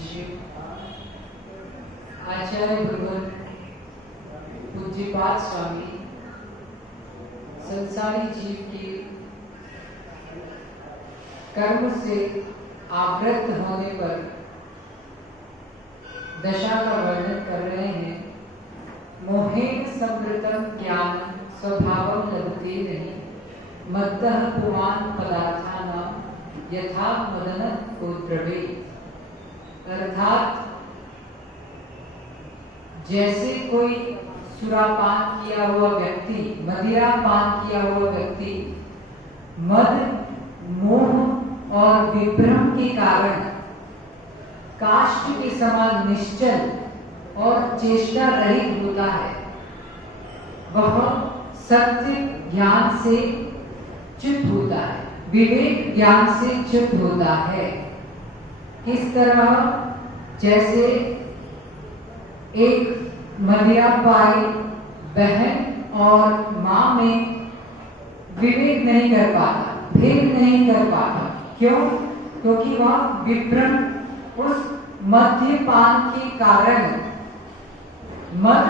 शिव आचार्य भगवान पूज्यपाद स्वामी संसारी जीव के कर्म से आवृत होने पर दशा का वर्णन कर रहे हैं। मोहेन समृतम ज्ञान स्वभावम लभते नहीं, मद्दः पुमान पदार्थानां यथा मदन उद्रवे। अर्थात जैसे कोई सुरापान किया हुआ व्यक्ति, मदिरा पान किया हुआ व्यक्ति मद, मोह और विभ्रम के कारण काष्ठ के समान निश्चल और चेष्टा रहित होता है, वह सत्य ज्ञान से च्युत होता है, विवेक ज्ञान से च्युत होता है। इस तरह जैसे एक मदिरा पाई बहन और माँ में विवेक नहीं कर पाता, भेद नहीं कर पाता। क्यों? क्योंकि वह विभ्रम उस मद्यपान के कारण मद,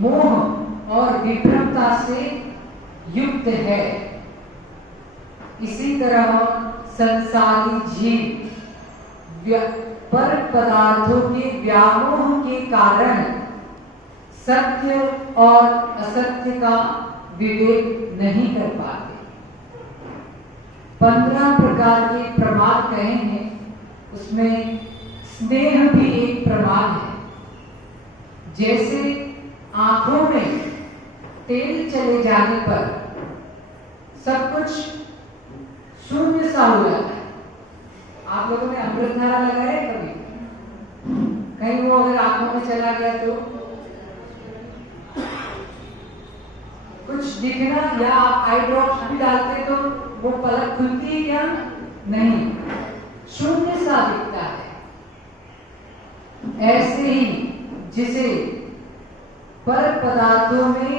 मोह और विभ्रमता से युक्त है। इसी तरह संसारी जीव पर पदार्थों के व्यामोह के कारण सत्य और असत्य का विवेक नहीं कर पाते। 15 प्रकार के प्रमाद कहे हैं, उसमें स्नेह भी एक प्रमाद है। जैसे आंखों में तेल चले जाने पर सब कुछ शून्य सा हो जाता है। आप लोगों ने अमृतधारा लगाया है कभी? कहीं वो अगर आंखों में चला गया तो कुछ दिखना, या आप आई ड्रॉप्स भी डालते तो वो पलक खुलती है क्या? नहीं, शून्य सा दिखता है। ऐसे ही जिसे पर पदार्थों में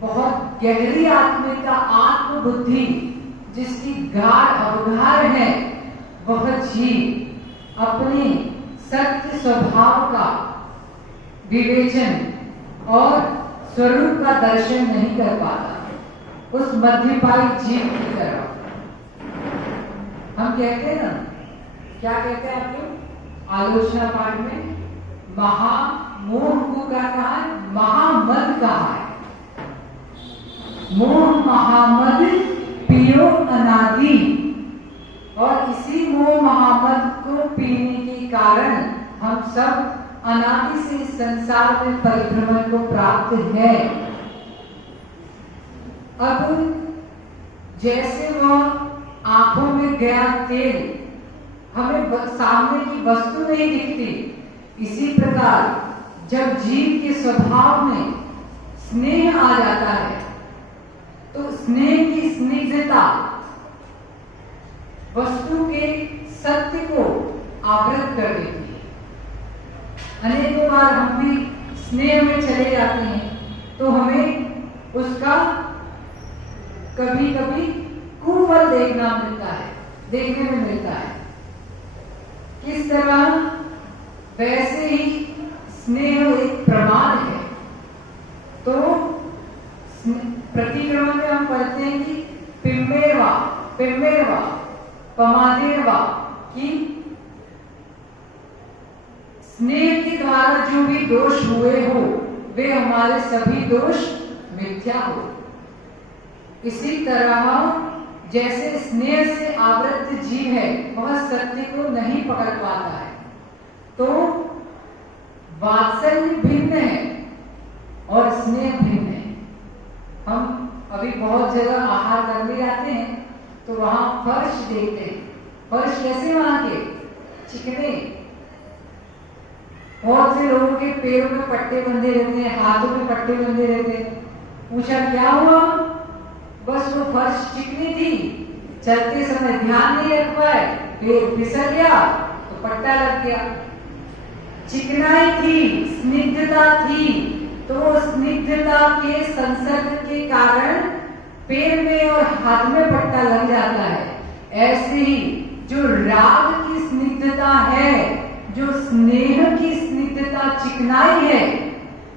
बहुत गहरी आत्मिकता, आत्म बुद्धि जिसकी गाढ़ अवधार है, वह जीव अपने सत्य स्वभाव का विवेचन और स्वरूप का दर्शन नहीं कर पाता। उस मध्यपाई जीव की तरह हम कहते हैं ना, क्या कहते हैं आप लोग आलोचना पाठ में? महामोह को क्या कहा है? महामद कहा है। मोह महामद पियो अनादि। और इसी मोह महामद को पीने के कारण हम सब अनादि से इस संसार में परिभ्रमण को प्राप्त है। अब जैसे वह आंखों में गया तेल हमें सामने की वस्तु नहीं दिखती, इसी प्रकार जब जीव के स्वभाव में स्नेह आ जाता है तो स्नेह की स्निग्धता वस्तु के सत्य को आवृत कर देती है। अनेकों बार हम भी स्नेह में चले जाते हैं तो हमें उसका कभी कभी कुफल देखने में मिलता है। किस तरह? वैसे ही स्नेह एक प्रमाद है। तो प्रतिक्रमण में हम पढ़ते हैं कि पिम्बेरवा पमादेरवा की स्नेह के द्वारा जो भी दोष हुए हो वे हमारे सभी दोष मिथ्या हो। इसी तरह जैसे स्नेह से आवृत जीव है वह सत्य को नहीं पकड़ पाता है, तो वात्सल्य भिन्न है और स्नेह भिन्न है। हम अभी बहुत जगह आहार करने जाते हैं तो वहां फर्श देखते हैं। फर्श कैसे? वहां के चिकने। बहुत से लोगों के पैरों में पट्टे बंधे रहते हैं, हाथों में पट्टे बंधे रहते हैं। पूछा क्या हुआ? बस वो फर्श चिकनी थी, चलते समय ध्यान नहीं रख पाए, पैर फिसल गया तो पट्टा लग गया। चिकनाई थी, स्निग्धता थी, तो स्निग्धता के संसर्ग के कारण पैर में और हाथ में पट्टा लग जाता है। ऐसे ही जो राग की स्निग्धता है जो स्नेह की स्निग्धता चिकनाई है,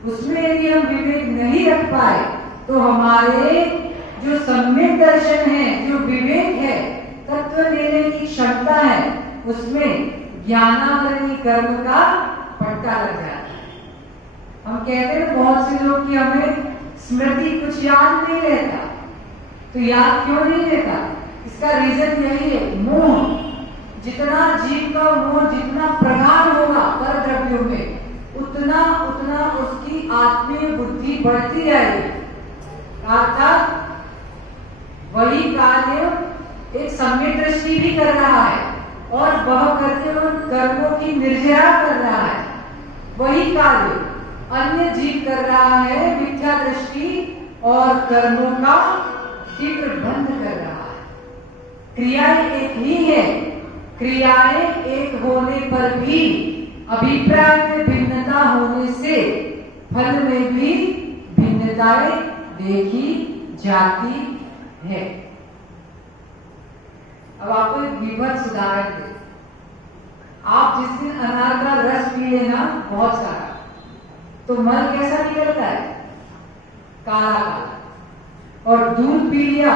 उसमें यदि हम विवेक नहीं रख पाए तो हमारे जो सम्यक दर्शन है, जो विवेक है, तत्व लेने की क्षमता है, उसमें ज्ञानावरणी कर्म का पट्टा लग जाता है। हम कहते हैं बहुत से लोग कि हमें स्मृति कुछ याद नहीं रहता, तो याद क्यों नहीं रहता? इसका रीजन यही है, मोह। जितना जीव का मोह जितना प्रगाढ़ होगा पर द्रव्यों में, उतना उतना उसकी आत्मीय बुद्धि बढ़ती जाएगी। अर्थात वही कार्य एक सम्यक दृष्टि भी कर रहा है और वह करके उन कर्मों की निर्जरा कर रहा है। वही कार्य अन्य जीव कर रहा है मिथ्या दृष्टि और कर्मों का तीव्र बंध कर रहा है। क्रियाएं एक ही है, क्रियाएं एक होने पर भी अभिप्राय में भिन्नता होने से फल में भी भिन्नताएं देखी जाती है। अब आपको एक विभत्स उदाहरण दे। आप जिस दिन अनार का रस पी लेना बहुत सारा, तो मल कैसा निकलता है? काला काला। और दूध पी लिया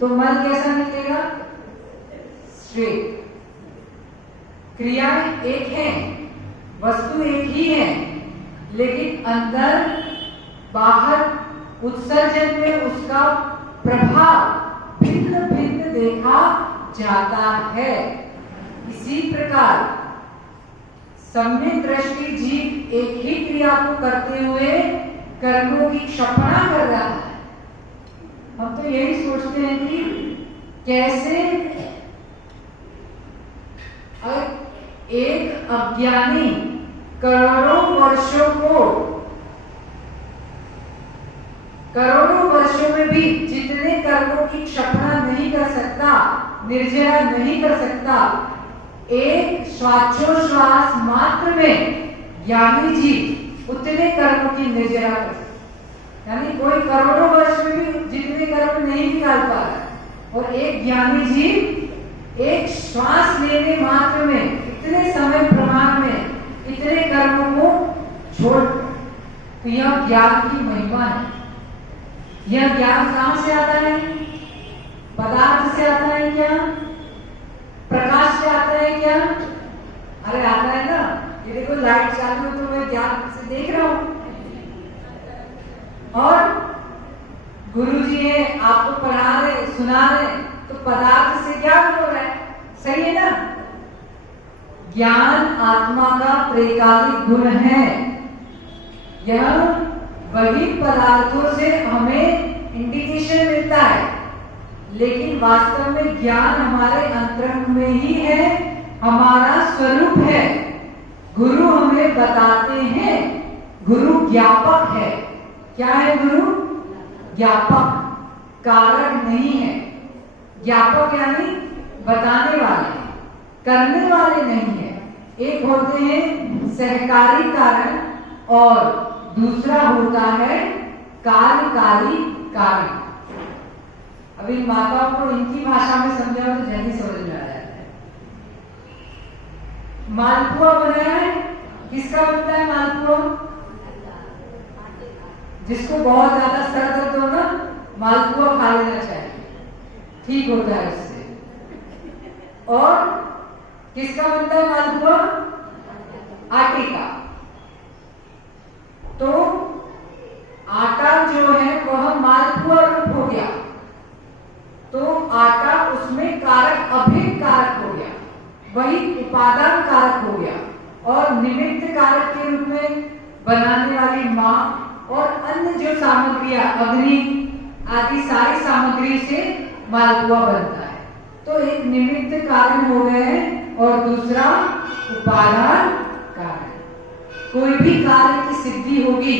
तो मल कैसा निकलेगा? श्वेत। क्रियाएं एक है, वस्तु एक ही है, लेकिन अंदर बाहर उत्सर्जन में उसका प्रभाव भिन्न भिन्न देखा जाता है। इसी प्रकार सम्यक दृष्टि जीव एक ही क्रिया को करते हुए कर्मों की क्षपणा कर रहा है। हम तो यही सोचते हैं कि कैसे एक अज्ञानी करोड़ों वर्षों में भी जितने कर्मों की क्षपणा नहीं कर सकता, निर्जरा नहीं कर सकता, एक श्वासोश्वास मात्र में ज्ञानी जीव उतने कर्मों की निर्जरा कर सकता। यानी कोई करोड़ों वर्ष में भी जितने कर्म नहीं निकाल पा रहा, और एक ज्ञानी जीव एक श्वास लेने मात्र में इतने समय प्रमाण में इतने कर्मों को छोड़। तो यह ज्ञान की महिमा है। यह ज्ञान कहां से आता है? पदार्थ से आता है क्या? प्रकाश से आता है क्या? अरे आता है ना। ये देखो लाइट चालू है तो मैं ज्ञान से देख रहा हूं। और गुरुजी है आपको पढ़ा रहे, सुना रहे, तो पदार्थ से क्या हो रहा है? सही है ना? ज्ञान आत्मा का त्रैकालिक गुण है। यह वही पदार्थों से हमें इंडिकेशन मिलता है, लेकिन वास्तव में ज्ञान हमारे अंतरंग में ही है, हमारा स्वरूप है। गुरु हमें बताते हैं, गुरु ज्ञापक है। क्या है गुरु? ज्ञापक, कारक नहीं है। ज्ञापक यानी बताने वाले, करने वाले नहीं है। एक होते हैं सहकारी कारण और दूसरा होता है कार्यकारी कारण। अभी माताओं को इनकी भाषा में समझाओ तो जल्दी समझ में आ जाता है। मालपुआ बनाया है, किसका बनता है मालपुआ? जिसको बहुत ज्यादा सर दर्द हो ना, मालपुआ खा लेना चाहिए, ठीक होता है उससे। और किसका बनता है मालपुआ? आटे का। तो आटा जो है वह मालपुआ रूप हो गया, तो आटा उसमें कारक, अभिन्न कारक हो गया, वही उपादान कारक हो गया, और निमित्त कारक के रूप में बनाने वाली मां और अन्य जो सामग्रियां, अग्नि आदि सारी सामग्री से मालपुआ बनता है। तो एक निमित्त कारण हो गए और दूसरा उपादान कारण। कोई भी कार्य की सिद्धि होगी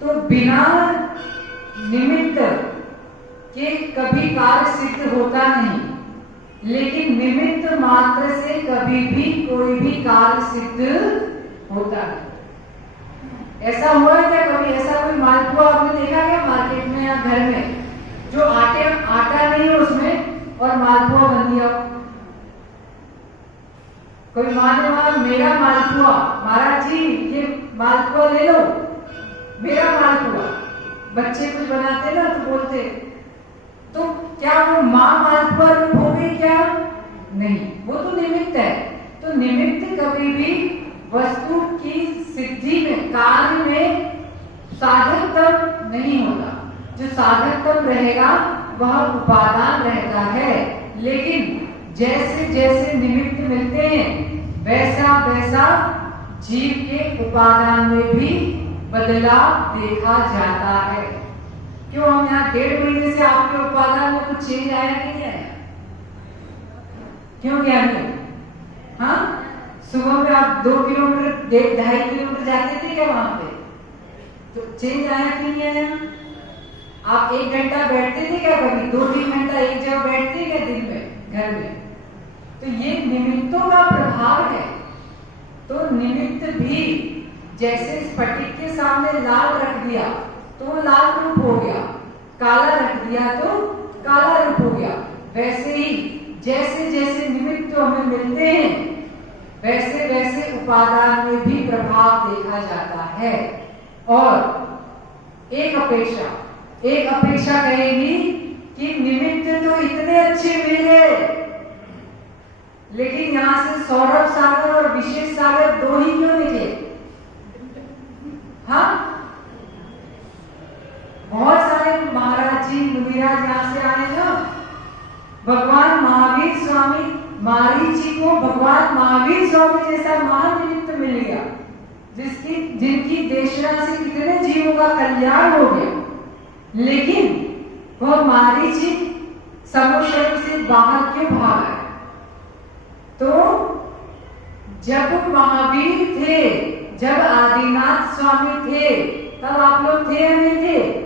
तो बिना निमित्त के कभी कार्य सिद्ध होता नहीं, लेकिन निमित्त मात्र से कभी भी कोई भी कार्य सिद्ध होता है। ऐसा हुआ है क्या कभी? ऐसा कोई मालपुआ आपने देखा क्या मार्केट में या घर में, जो आटा नहीं है उसमें और मालपुआ बन गया? कोई उन्होंने कहा मेरा मालपुआ, महाराज जी ये मालपुआ ले लो, मेरा मालपुआ। बच्चे कुछ बनाते ना तो बोलते, तो क्या वो माँ मालपुआ रूप हो गई क्या? नहीं, वो तो निमित्त है। तो निमित्त कभी भी वस्तु की सिद्धि में, कार्य में साधक तब नहीं होता। जो साधक तब रहेगा वह उपादान रहता है। लेकिन जैसे जैसे निमित्त मिलते हैं वैसा वैसा जीव के उपादान में भी बदलाव देखा जाता है। क्यों हम यहाँ 1.5 महीने से आपके उपादान में कुछ चेंज आया कि नहीं आया? क्यों ज्ञानी? हाँ, सुबह में आप 2 किलोमीटर 1.5 किलोमीटर जाते थे क्या वहां पे? तो चेंज आया कि नहीं आया? आप 1 घंटा बैठते थे क्या कभी? 2-3 घंटा एक जगह बैठते क्या दिन में घर में? तो ये निमित्तों का प्रभाव है। तो निमित्त भी जैसे स्फटिक के सामने लाल रख दिया तो लाल रूप हो गया, काला रख दिया तो काला रूप हो गया। वैसे ही जैसे जैसे निमित्त हमें मिलते हैं वैसे वैसे उपादान में भी प्रभाव देखा जाता है। और एक अपेक्षा कहेगी कि निमित्त तो इतने अच्छे मिल गए, लेकिन यहां से सौरभ सागर और विशेष सागर 2 ही क्यों निकले? हाँ, बहुत सारे महाराज जी मुनिराज यहां से आए ना। भगवान महावीर स्वामी, मारीची को भगवान महावीर स्वामी जैसा महान निमित्त मिल गया, जिनकी देशना से कितने जीवों का कल्याण हो गया। लेकिन वह मारीची समुद्र से बाहर क्यों भागा? तो जब महावीर थे, जब आदिनाथ स्वामी थे, तब आप लोग थे या नहीं थे?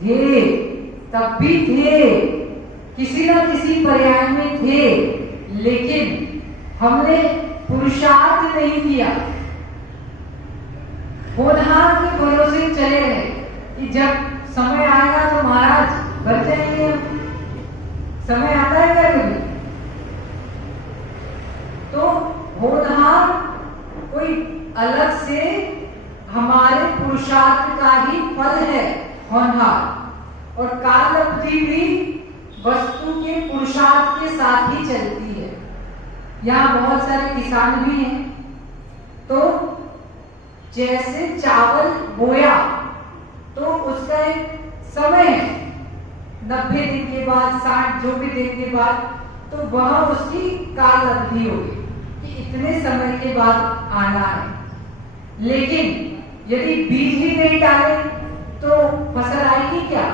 थे, तब भी थे, किसी न किसी पर्याय में थे। लेकिन हमने पुरुषार्थ नहीं किया, होनहार के भरोसे चले गए कि जब समय आएगा तो महाराज बन जाएंगे। समय आता है क्या कभी? तो होनहार कोई अलग से हमारे पुरुषार्थ का ही फल है होनहार। और काल अवधि भी वस्तु के पुरुषार्थ के साथ ही चलती है। यहाँ बहुत सारे किसान भी हैं, तो जैसे चावल बोया तो उसका एक समय है, 90 दिन के बाद, 60 जो भी दिन के बाद, तो वह उसकी काल अवधि होगी कि इतने समय के बाद आना है। लेकिन यदि बीज ही नहीं डाले तो फसल आएगी क्या?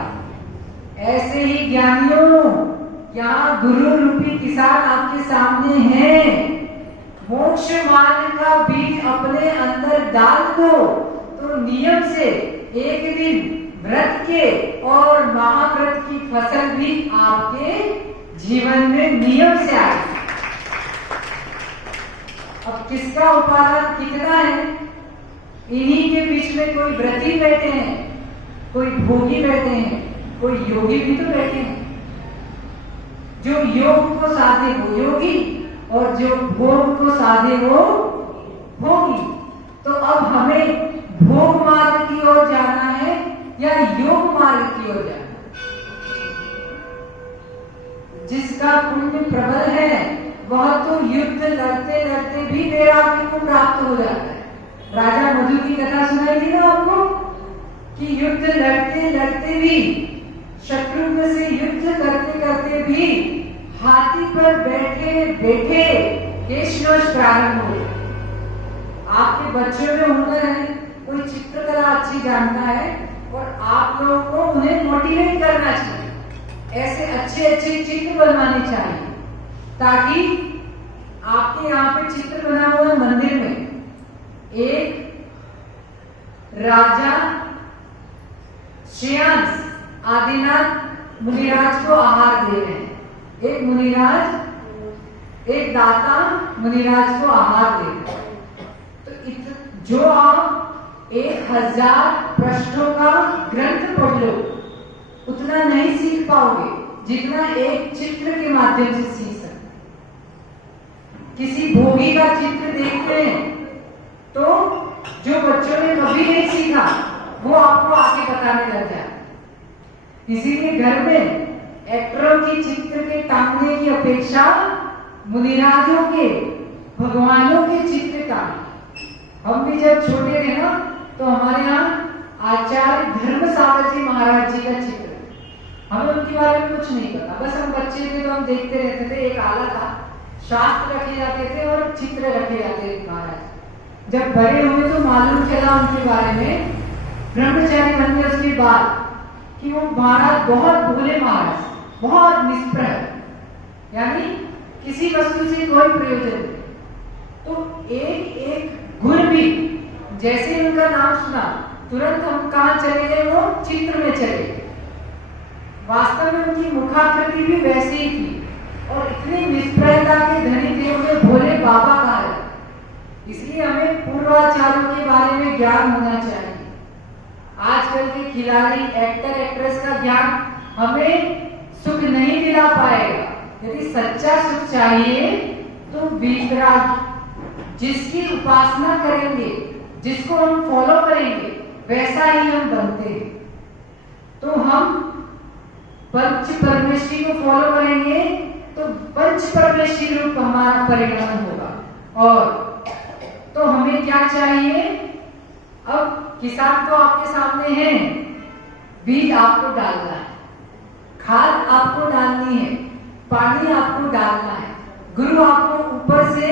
ऐसे ही ज्ञानियों, यहाँ गुरु रूपी किसान आपके सामने हैं। मोक्ष मार्ग का बीज अपने अंदर डाल दो तो नियम से एक दिन व्रत के और महाव्रत की फसल भी आपके जीवन में नियम से आएगी। अब किसका उपादान कितना है? इन्हीं के बीच में कोई व्रती बैठे हैं, कोई भोगी बैठे हैं, कोई योगी भी तो बैठे हैं। जो योग को साधे वो योगी और जो भोग को साधे वो भोगी। तो अब हमें भोग मार्ग की ओर जाना है या योग मार्ग की ओर जाना है? जिसका पुण्य प्रबल है वह तो युद्ध लड़ते लड़ते भी वैराग्य को प्राप्त हो जाता है। राजा मधु की कथा सुनाई थी ना आपको कि युद्ध लड़ते लड़ते भी, शत्रुघ्न से युद्ध करते करते भी हाथी पर बैठे बैठे केशवश प्रारंभ हो। आपके बच्चों में हुनर है, कोई चित्रकला अच्छी जानता है और आप लोगों को उन्हें मोटिवेट करना चाहिए, ऐसे अच्छे अच्छे चित्र बनवाने चाहिए ताकि आपके यहाँ पे चित्र बना हुआ मंदिर में एक राजा श्रेयांश आदिनाथ मुनिराज को आहार दे रहे हैं। एक मुनिराज, एक दाता मुनिराज को आहार दे रहे हैं। तो जो आप 1000 पृष्ठों का ग्रंथ पढ़ लो उतना नहीं सीख पाओगे जितना एक चित्र के माध्यम से सीख सकते। किसी भोगी का चित्र देखते हैं तो जो बच्चों ने कभी नहीं सीखा वो आपको आगे बताने लग जाए। इसीलिए घर में एक्टरों की चित्र के टांगने की अपेक्षा मुनिराजों के, भगवानों के चित्र टांगे। हम भी जब छोटे थे ना तो हमारे यहाँ आचार्य धर्मसागर जी महाराज जी का चित्र, हमें उनके बारे में कुछ नहीं पता, बस हम बच्चे थे तो हम देखते रहते थे। एक आला था, शास्त्र रखे जाते थे और चित्र रखे जाते थे महाराज। जब बड़े हुए तो मालूम चला उनके बारे में, ब्रह्मचारी बनने उसके बाद, कि वो महाराज बहुत भोले महाराज, बहुत निष्प्रह, यानी किसी वस्तु से कोई प्रयोजन नहीं। तो एक एक गुण भी, जैसे उनका नाम सुना तुरंत हम कहाँ चले गए, वो चित्र में चले गए। वास्तव में उनकी मुखाकृति भी वैसी ही थी और इतनी निष्प्रहता के धनी थे, उन्हें भोले बाबा कहा है। इसलिए हमें पूर्वाचार्यों के बारे में ज्ञान होना चाहिए। आजकल के खिलाड़ी, एक्टर, एक्ट्रेस का ज्ञान हमें सुख नहीं दिला पाएगा। यदि सच्चा सुख चाहिए तो वीतराग, जिसकी उपासना करेंगे, जिसको हम फॉलो करेंगे, वैसा ही हम बनते हैं। तो हम पंच परमेश्वरी को फॉलो करेंगे तो पंच परमेश्वरी रूप हमारा परिणाम होगा। और तो हमें क्या चाहिए? अब किसान तो आपके सामने है, बीज आपको डालना है, खाद आपको डालनी है, पानी आपको डालना है, गुरु आपको ऊपर से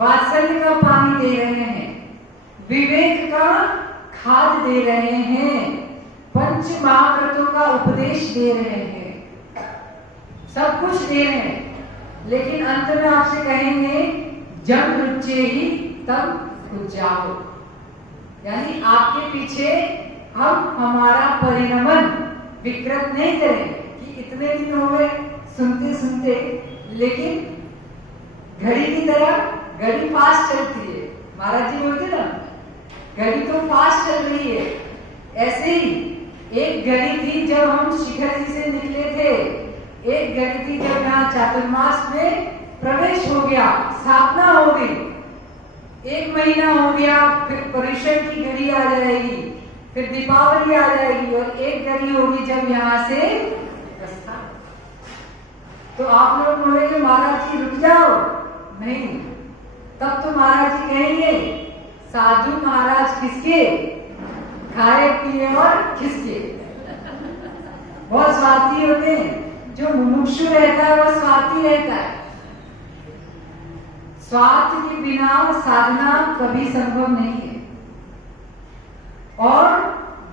वात्सल्य का पानी दे रहे हैं, विवेक का खाद दे रहे हैं, पंच महाव्रतों का उपदेश दे रहे हैं, सब कुछ दे रहे हैं। लेकिन अंत में आपसे कहेंगे जब रुचे ही तब जाओ, यानी आपके पीछे हम हमारा परिणमन विकृत नहीं करें कि इतने दिन हो गए सुनते सुनते, लेकिन घड़ी की तरह, घड़ी फास्ट चलती है, महाराज जी बोलते ना, घड़ी तो फास्ट चल रही है। ऐसे ही एक घड़ी थी जब हम शिखर जी से निकले थे, एक घड़ी थी जब यहाँ चातुर्मास में प्रवेश हो गया, स्थापना हो गई, एक महीना हो गया, फिर पर्युषण की घड़ी आ जाएगी, फिर दीपावली आ जाएगी, और एक घड़ी होगी जब यहाँ से प्रस्थान। तो आप लोग बोलेंगे महाराज जी रुक जाओ, नहीं, तब तो महाराज जी कहेंगे साधु महाराज किसके, खाए पिए और किसके। बहुत स्वार्थी होते हैं, जो मुमुक्षु रहता है वह स्वार्थी रहता है। स्वार्थ के बिना साधना कभी संभव नहीं है, और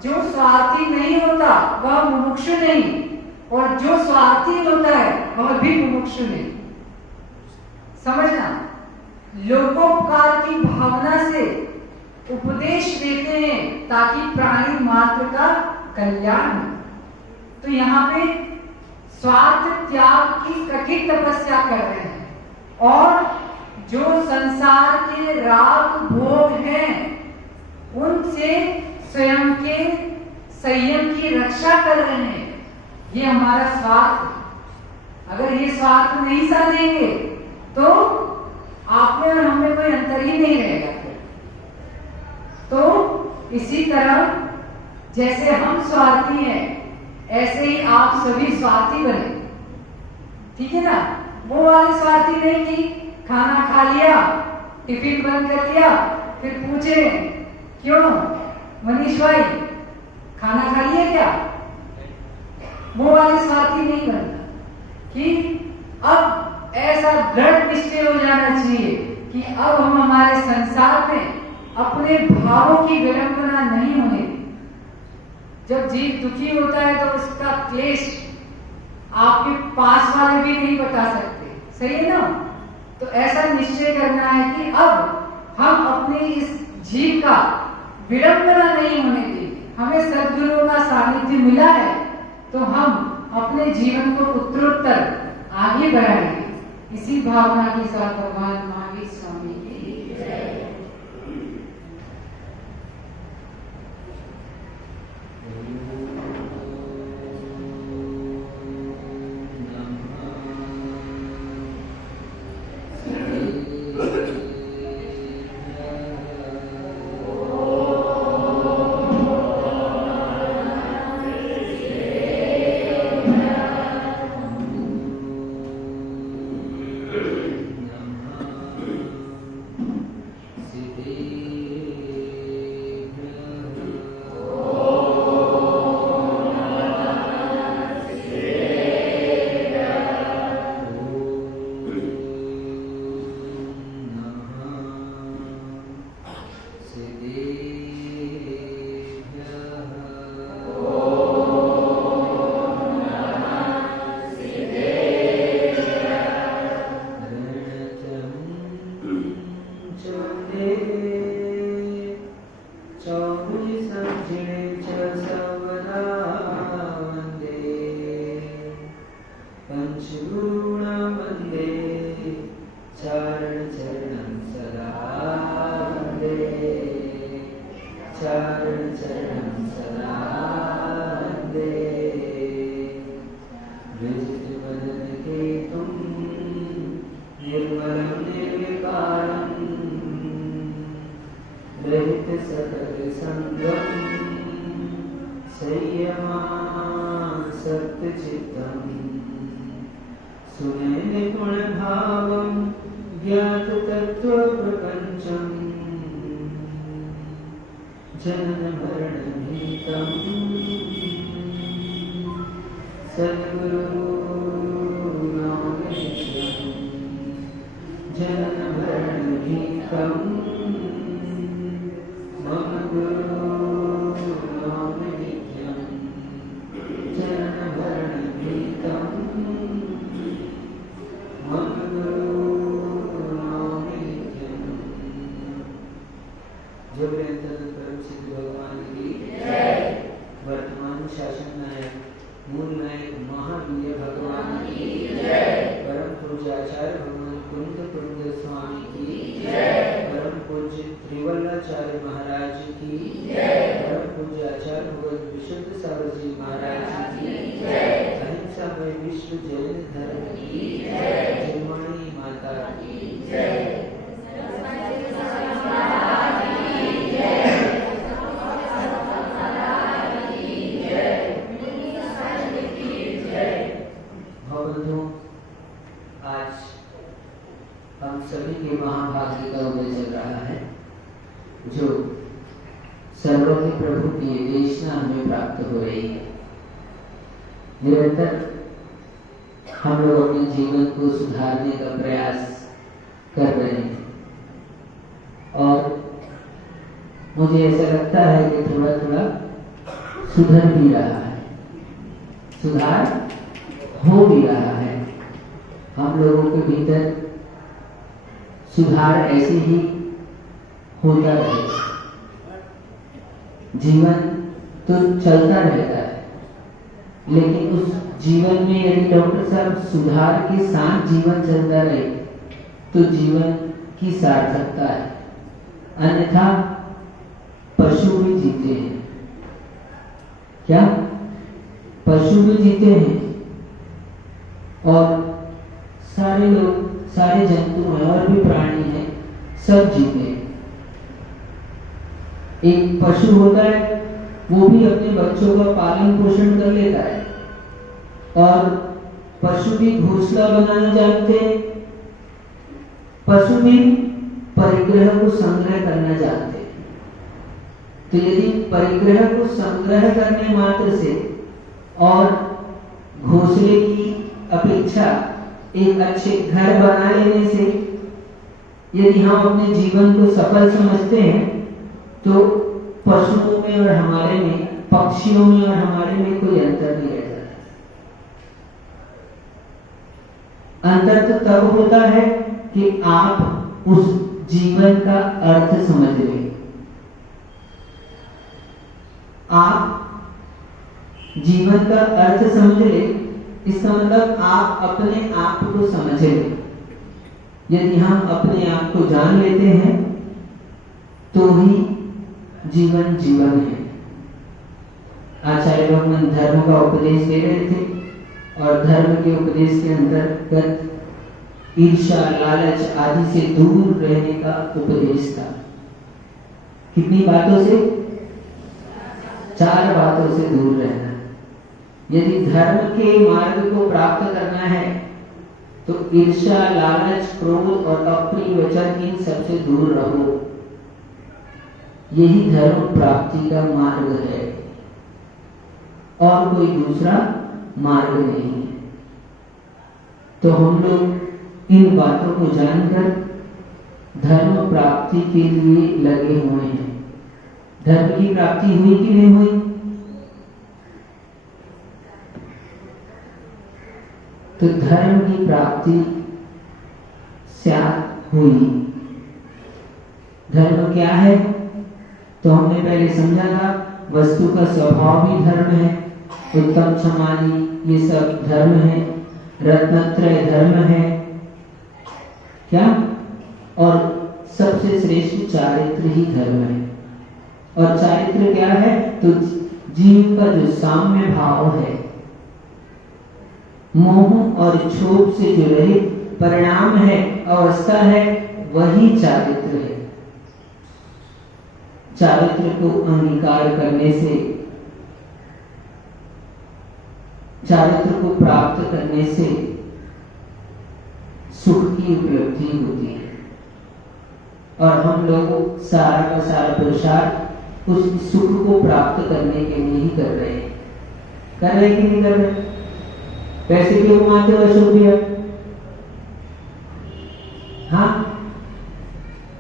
जो स्वार्थी नहीं होता वह मुमुक्षु नहीं, और जो स्वार्थी होता है वह भी मुमुक्षु नहीं। समझना, लोकोपकार की भावना से उपदेश देते हैं ताकि प्राणी मात्र का कल्याण हो। तो यहाँ पे स्वार्थ त्याग की कठिन तपस्या कर रहे हैं, और जो संसार के राग भोग हैं उनसे स्वयं के संयम की रक्षा कर रहे हैं। ये हमारा स्वार्थ, अगर ये स्वार्थ नहीं साधेंगे तो आप में और हम में कोई अंतर ही नहीं रहेगा। तो इसी तरह जैसे हम स्वार्थी हैं, ऐसे ही आप सभी स्वार्थी बने, ठीक है ना। वो वाले स्वार्थी नहीं कि खाना खा लिया, टिफिन बंद कर दिया, फिर पूछे क्यों मनीष भाई खाना खा लिया क्या, वो वाले स्वार्थी नहीं बनना। कि अब ऐसा दृढ़ निश्चय हो जाना चाहिए कि अब हम हमारे संसार में अपने भावों की विडंबना नहीं होने दी। जब जीव दुखी होता है तो उसका क्लेश आपके पास वाले भी नहीं बता सकते, सही है ना। तो ऐसा निश्चय करना है कि अब हम अपने इस जीव का विडंबना नहीं होने देंगे। हमें सद्गुरुओं का सानिध्य मिला है तो हम अपने जीवन को उत्तरोत्तर आगे बढ़ाएंगे। इसी भावना के साथ भगवान महावीर स्वामी की जय। संयमा सत्यचित्तम सुने निपुण भावम ज्ञात तत्व प्रपंचम जनन मरण भीतम सद्गुरु नाम नित्यम जनन मरण भीतम मम गुरु नाम नित्यम जनन मरण भीतम मम गुरु नाम नित्यम। जब परम सिद्ध भगवान की वर्तमान शासन नायक मूल नायक महावीर भगवान की परम पूज्य आचार्य भगवान कुंद कुंद स्वामी की परम पूज्य त्रिवल्लाचार्य महाराज की परम पूज्य आचार्य भगवान विशुद्ध सागर जी महाराज की अहिंसा में विश्व जैन धर्म की जन्माणी माता की आज हम सभी के महाभाग्य का उदय चल रहा है जो सर्वज्ञ प्रभु की देशना हमें प्राप्त हो रही है। निरंतर हम लोग अपने जीवन को सुधारने का प्रयास कर रहे हैं और मुझे ऐसा लगता है कि थोड़ा थोड़ा सुधर भी रहा है, सुधार हो भी रहा है। हम लोगों के भीतर सुधार ऐसे ही होता रहेगा। जीवन तो चलता रहता है, लेकिन उस जीवन में यदि डॉक्टर साहब सुधार के साथ जीवन चलता रहे तो जीवन की सार्थकता है। अन्यथा पशु भी जीते हैं। क्या पशु भी जीते हैं और सारे लोग, सारे जंतु हैं और भी प्राणी हैं, सब जीते हैं। एक पशु होता है, वो भी अपने बच्चों का पालन पोषण कर लेता है और पशु भी घोंसला बनाना जानते हैं, पशु भी परिग्रह को संग्रह करना जानते हैं। तो यदि परिग्रह को संग्रह करने मात्र से और घोंसले की अपेक्षा एक अच्छे घर बना लेने से यदि हम अपने जीवन को सफल समझते हैं तो पशुओं में और हमारे में, पक्षियों में और हमारे में कोई अंतर नहीं रह जाता। अंतर तो तब होता है कि आप उस जीवन का अर्थ समझ लें। आप जीवन का अर्थ समझ लें, इसका मतलब आप अपने आप को समझें। यदि हम अपने आप को जान लेते हैं तो ही जीवन जीवन है। आचार्य भगवान धर्म का उपदेश दे रहे थे और धर्म के उपदेश के अंतर्गत ईर्ष्या, लालच आदि से दूर रहने का उपदेश था। कितनी बातों से? 4 बातों से दूर रहना। यदि धर्म के मार्ग को प्राप्त करना है तो ईर्ष्या, लालच, क्रोध और अप्रिय वचन, इन सबसे दूर रहो। यही धर्म प्राप्ति का मार्ग है और कोई दूसरा मार्ग नहीं है। तो हम लोग इन बातों को जानकर धर्म प्राप्ति के लिए लगे हुए हैं। धर्म की प्राप्ति हुई कि नहीं हुई? तो धर्म की प्राप्ति स्यात् हुई। धर्म क्या है? तो हमने पहले समझा था, वस्तु का स्वभाव भी धर्म है। उत्तम समाधि ये सब धर्म है। रत्नत्रय धर्म है। क्या? और सबसे श्रेष्ठ चारित्र ही धर्म है। और चारित्र क्या है? तो जीव का जो साम्य भाव है, मोह और क्षोभ से जो रहित परिणाम है, अवस्था है, वही चारित्र है। चारित्र को अंगीकार करने से चारित्र को प्राप्त करने से सुख की उपलब्धि होती है, और हम लोग सारा का सारा पुरुषार्थ उस सुख को प्राप्त करने के लिए ही कर रहे हैं। कर रहे कि नहीं कर रहे? पैसे क्यों कमाते हो अशोक भैया? हाँ,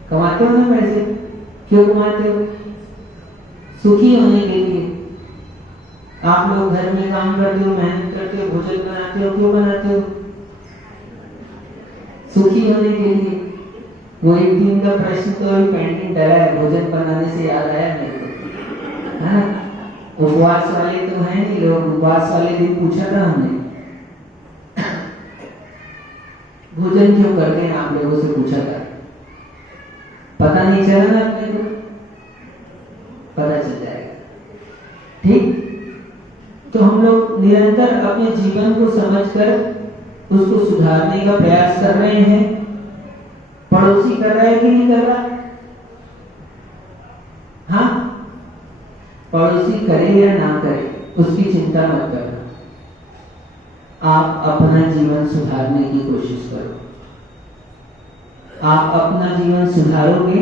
कमाते हो ना पैसे? क्यों कमाते हो? सुखी होने के लिए। आप लोग घर में काम करते हो, मेहनत करते हो, भोजन बनाते हो, क्यों बनाते हो? सुखी होने के लिए। वो एक दिन का प्रश्न तो अभी पेंडिंग डरा है, भोजन बनाने से याद आया मेरे को, है ना? उपवास वाले तो हैं नहीं लोग, उपवास वाले दिन पूछा था हमने भोजन क्यों करते हैं, आप लोगों से पूछा था, पता नहीं चला ना अपने को? पता चल जाएगा, ठीक? तो हम लोग निरंतर अपने जीवन को समझकर उसको सुधारने का प्रयास कर रहे हैं। पड़ोसी कर रहा है कि नहीं कर रहा? हाँ, पड़ोसी करे या ना करे उसकी चिंता मत करना, आप अपना जीवन सुधारने की कोशिश करो। आप अपना जीवन सुधारोगे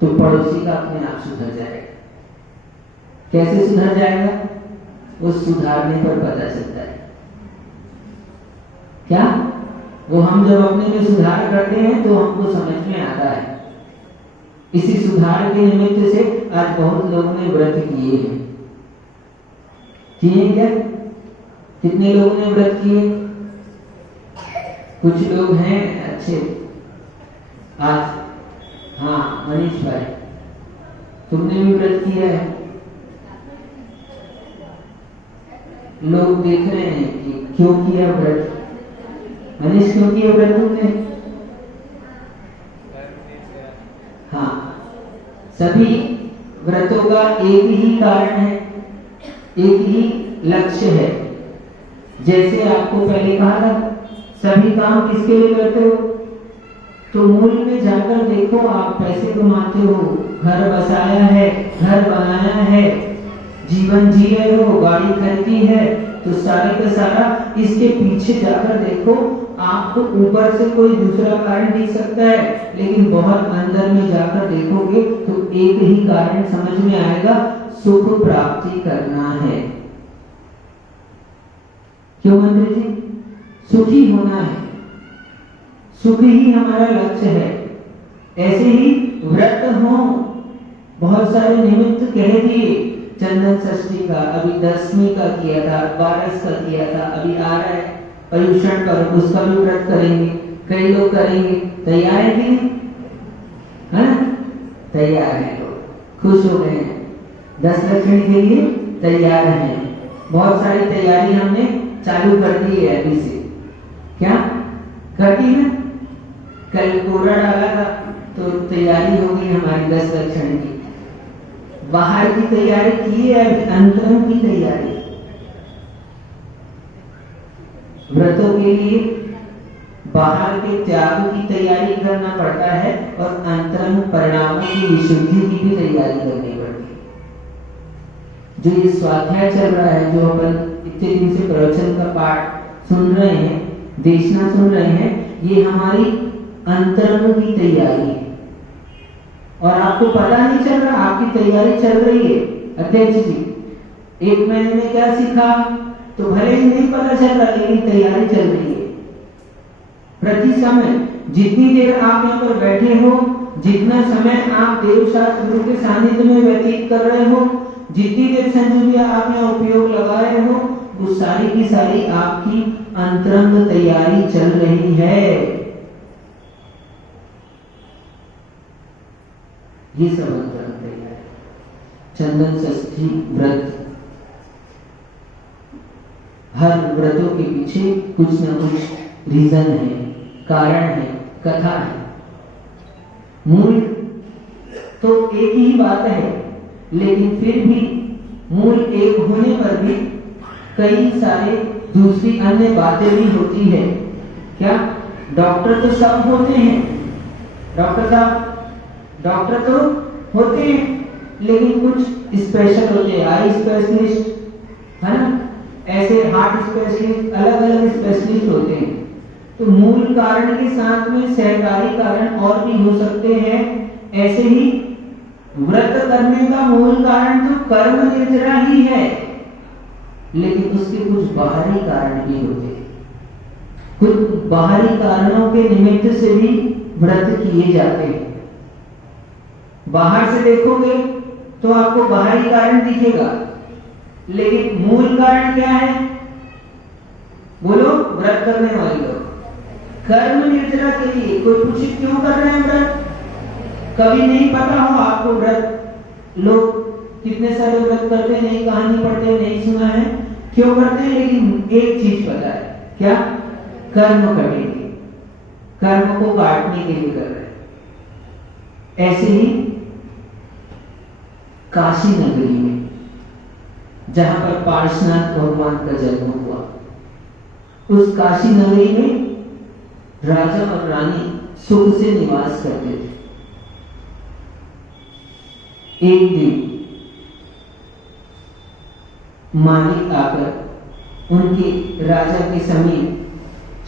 तो पड़ोसी का अपने आप सुधर जाएगा। कैसे सुधर जाएगा? वो सुधारने पर पता चलता है। क्या? वो हम जब अपने में सुधार करते हैं तो हमको समझ में आता है। इसी सुधार के निमित्त से आज बहुत लोगों ने व्रत किए हैं। किए क्या? कितने लोगों ने व्रत किए? कुछ लोग हैं अच्छे आज। हाँ मनीष भाई, तुमने भी व्रत किया है। लोग देख रहे हैं कि क्यों किया व्रत। मनीष क्यों किया व्रत तुमने? हाँ, सभी व्रतों का एक ही कारण है, एक ही लक्ष्य है। जैसे आपको पहले कहा था, सभी काम किसके लिए करते हो? तो मूल में जाकर देखो, आप पैसे कमाते हो, घर बसाया है, घर बनाया है, जीवन जी रहे हो, गाड़ी खरीदी है, तो सारे का सारा इसके पीछे जाकर देखो। आपको ऊपर से कोई दूसरा कारण दिख सकता है, लेकिन बहुत अंदर में जाकर देखोगे तो एक ही कारण समझ में आएगा, सुख प्राप्ति करना है। क्यों मंत्री जी? सुखी होना है, सुख ही हमारा लक्ष्य है। ऐसे ही व्रत हो, बहुत सारे निमित्त कह दिए। चंदन षष्ठी का अभी 10वीं का किया था, 12 का किया था, अभी आ रहा है पर्युषण पर्व, उसका भी व्रत करेंगे, कई लोग करेंगे। तैयार है कि नहीं? तैयार है लोग, खुश हो गए हैं, 10 लक्षण के लिए तैयार हैं। बहुत सारी तैयारी हमने चालू कर दी है अभी से। क्या कर दी है? कल कोरा डाला था तो तैयारी हो गई हमारी 10 लक्षण की। बाहर की तैयारी की है, अंतरंग की तैयारी। व्रतों के लिए बाहर के त्याग की तैयारी करना पड़ता है और अंतरंग परिणामों की विशुद्धि की भी तैयारी करनी पड़ती है। जो ये स्वाध्याय चल रहा है, जो अपन इतने दिन से प्रवचन का पाठ सुन रहे हैं, देशना सुन रहे हैं, ये हमारी अंतरंग की तैयारी है। और आपको पता नहीं चल रहा, आपकी तैयारी चल रही है। अध्यक्ष जी 1 महीने में क्या सीखा तो भले ही नहीं पता चल रहा, लेकिन तैयारी चल रही है। प्रति समय जितनी देर आप यहाँ पर बैठे हो, जितना समय आप देवशास्त्र गुरु के सानिध्य में व्यतीत कर रहे हो, जितनी देर संजुलिया आप यहाँ उपयोग लगा रहे हो, वो सारी की सारी आपकी अंतरंग तैयारी चल रही है। ये सब अंतरंग तैयारी। चंदन षष्ठी व्रत, हर व्रतों के पीछे कुछ न कुछ रीजन है, कारण है, कथा है। मूल तो एक ही बात है, लेकिन फिर भी मूल एक होने पर भी कई सारे दूसरी अन्य बातें भी होती है। क्या? डॉक्टर तो सब होते हैं, डॉक्टर साहब डॉक्टर तो होते हैं, लेकिन कुछ स्पेशल होते हैं। आई स्पेशलिस्ट, है ना, ऐसे हार्ट स्पेशलिस्ट, अलग अलग स्पेशलिस्ट होते हैं। तो मूल कारण के साथ में सहकारी कारण और भी हो सकते हैं। ऐसे ही व्रत करने का मूल कारण तो कर्म निर्जरा ही है, लेकिन उसके कुछ बाहरी कारण भी होते हैं। कुछ बाहरी कारणों के निमित्त से भी व्रत किए जाते हैं। बाहर से देखोगे तो आपको बाहरी कारण दिखेगा, लेकिन मूल कारण क्या है? बोलो, व्रत करने वाले लोग कर्म निर्जरा के लिए। कोई पूछे क्यों कर रहे हैं व्रत? कभी नहीं पता हो आपको व्रत लोग कितने सारे व्रत करते हैं, नहीं कहानी पढ़ते, नहीं सुना है क्यों करते हैं, लेकिन एक चीज पता है, क्या? कर्म कटेंगे, कर्म को काटने के लिए कर रहे हैं। ऐसे ही काशी नगरी में, जहां पर पार्श्वनाथ भगवान का जन्म हुआ, उस काशी नगरी में राजा और रानी सुख से निवास करते थे। एक दिन मालिक आकर उनके राजा के समीप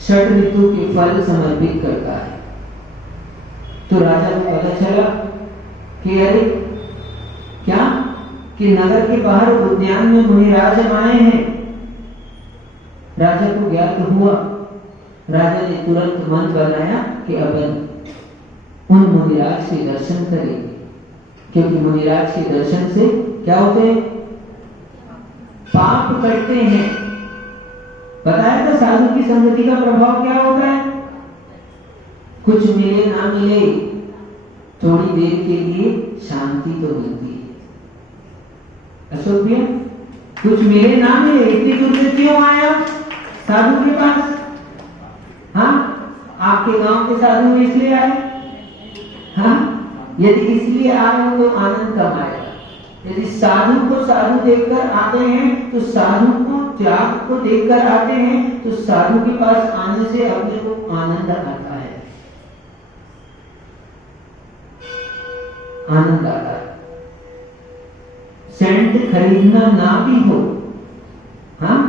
षट ऋतु के फल समर्पित करता है। तो राजा को पता चला कि अरे क्या, कि नगर के बाहर उद्यान में मुनिराज आए हैं। राजा को ज्ञात हुआ। राजा ने तुरंत मन बनाया कि अपन उन मुनिराज के दर्शन करेंगे, क्योंकि मुनिराज के दर्शन से क्या होते हैं? पाप कटते हैं। बताया था साधु की संगति का प्रभाव क्या होता है? कुछ मिले ना मिले, थोड़ी देर के लिए शांति तो मिलती है। अशोक भैया, कुछ मिले ना मिले, इतनी दूर से क्यों आया साधु के पास? हाँ, आपके गांव के साधु इसलिए आए? हाँ, यदि इसलिए आए हो तो आनंद कम आएगा। यदि साधु को साधु देखकर आते हैं, तो साधु को त्याग को देखकर आते हैं, तो साधु के पास आने से अपने को आनंद आता है, आनंद आता है। सेंट खरीदना ना भी हो, हाँ,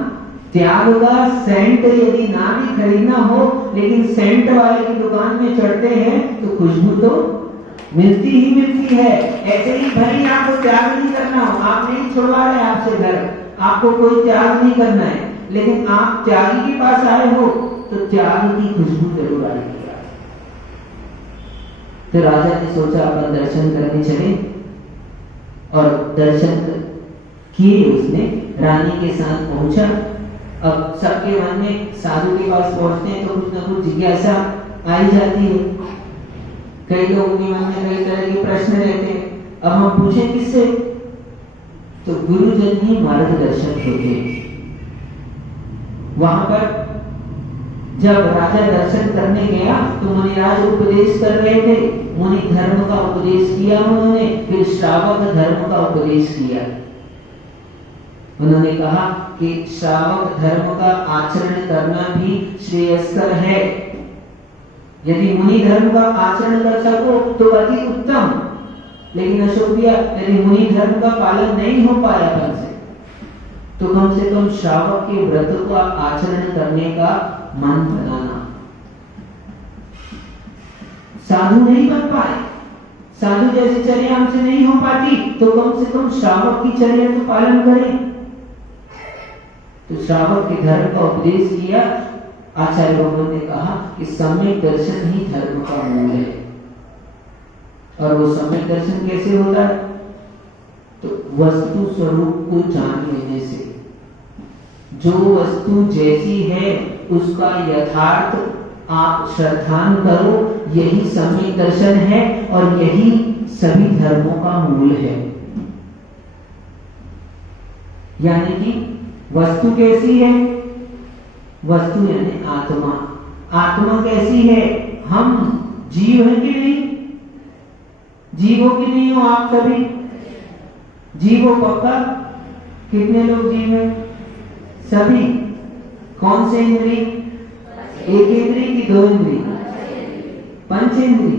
त्याग का सेंट यदि ना भी खरीदना हो, लेकिन सेंट वाले की दुकान में चढ़ते हैं तो खुशबू तो मिलती ही मिलती है। ऐसे ही भाई आपको त्याग नहीं करना हो, आप नहीं छुड़वा रहे आपसे घर, आपको कोई त्याग नहीं करना है, लेकिन आप त्यागी के पास आए हो तो त्याग की खुशबू जरूर आएगी। तो राजा ने सोचा अपन दर्शन करने चले, और दर्शन किए उसने, रानी के साथ पहुंचा। अब सबके मन में साधु के पास पहुंचते हैं तो कुछ ना कुछ जिज्ञासा आ ही जाती है। कई लोगों के मन में कई तरह के प्रश्न रहते हैं। अब हम पूछें किससे? तो गुरुजन ही मार्गदर्शक होते हैं। वहां पर जब राजा दर्शन करने गया तो मुनिराज उपदेश कर रहे थे। मुनि धर्म का उपदेश किया उन्होंने, फिर श्रावक धर्म का उपदेश किया। उन्होंने कहा कि श्रावक धर्म का आचरण करना भी श्रेयस्कर है। यदि मुनि धर्म का आचरण कर सको तो अति उत्तम, लेकिन अशोक भैया यदि मुनि धर्म का पालन नहीं हो पाया अपन से, तो कम से कम श्रावक के व्रत का आचरण करने का मन बनाना। साधु नहीं बन पाए, साधु जैसी चर्या हमसे नहीं हो पाती, तो कम से कम श्रावक की चर्या तो पालन करें। तो श्रावक के धर्म का उपदेश किया। आचार्य भगवान ने कहा कि सम्यक दर्शन ही धर्म का मूल है। और वो सम्यक दर्शन कैसे होता है? तो वस्तु स्वरूप को जान लेने से। जो वस्तु जैसी है उसका यथार्थ आप श्रद्धान करो, यही सम्यक दर्शन है और यही सभी धर्मों का मूल है। यानी कि वस्तु कैसी है? वस्तु यानी आत्मा। आत्मा कैसी है? हम जीव हैं कि नहीं? जीव हो कि नहीं हो आप सभी? जीव हो पक्का? कितने लोग जीव हैं? सभी। कौन से इंद्रिय? एक इंद्रिय की दो इंद्रिय? पंचेंद्रिय।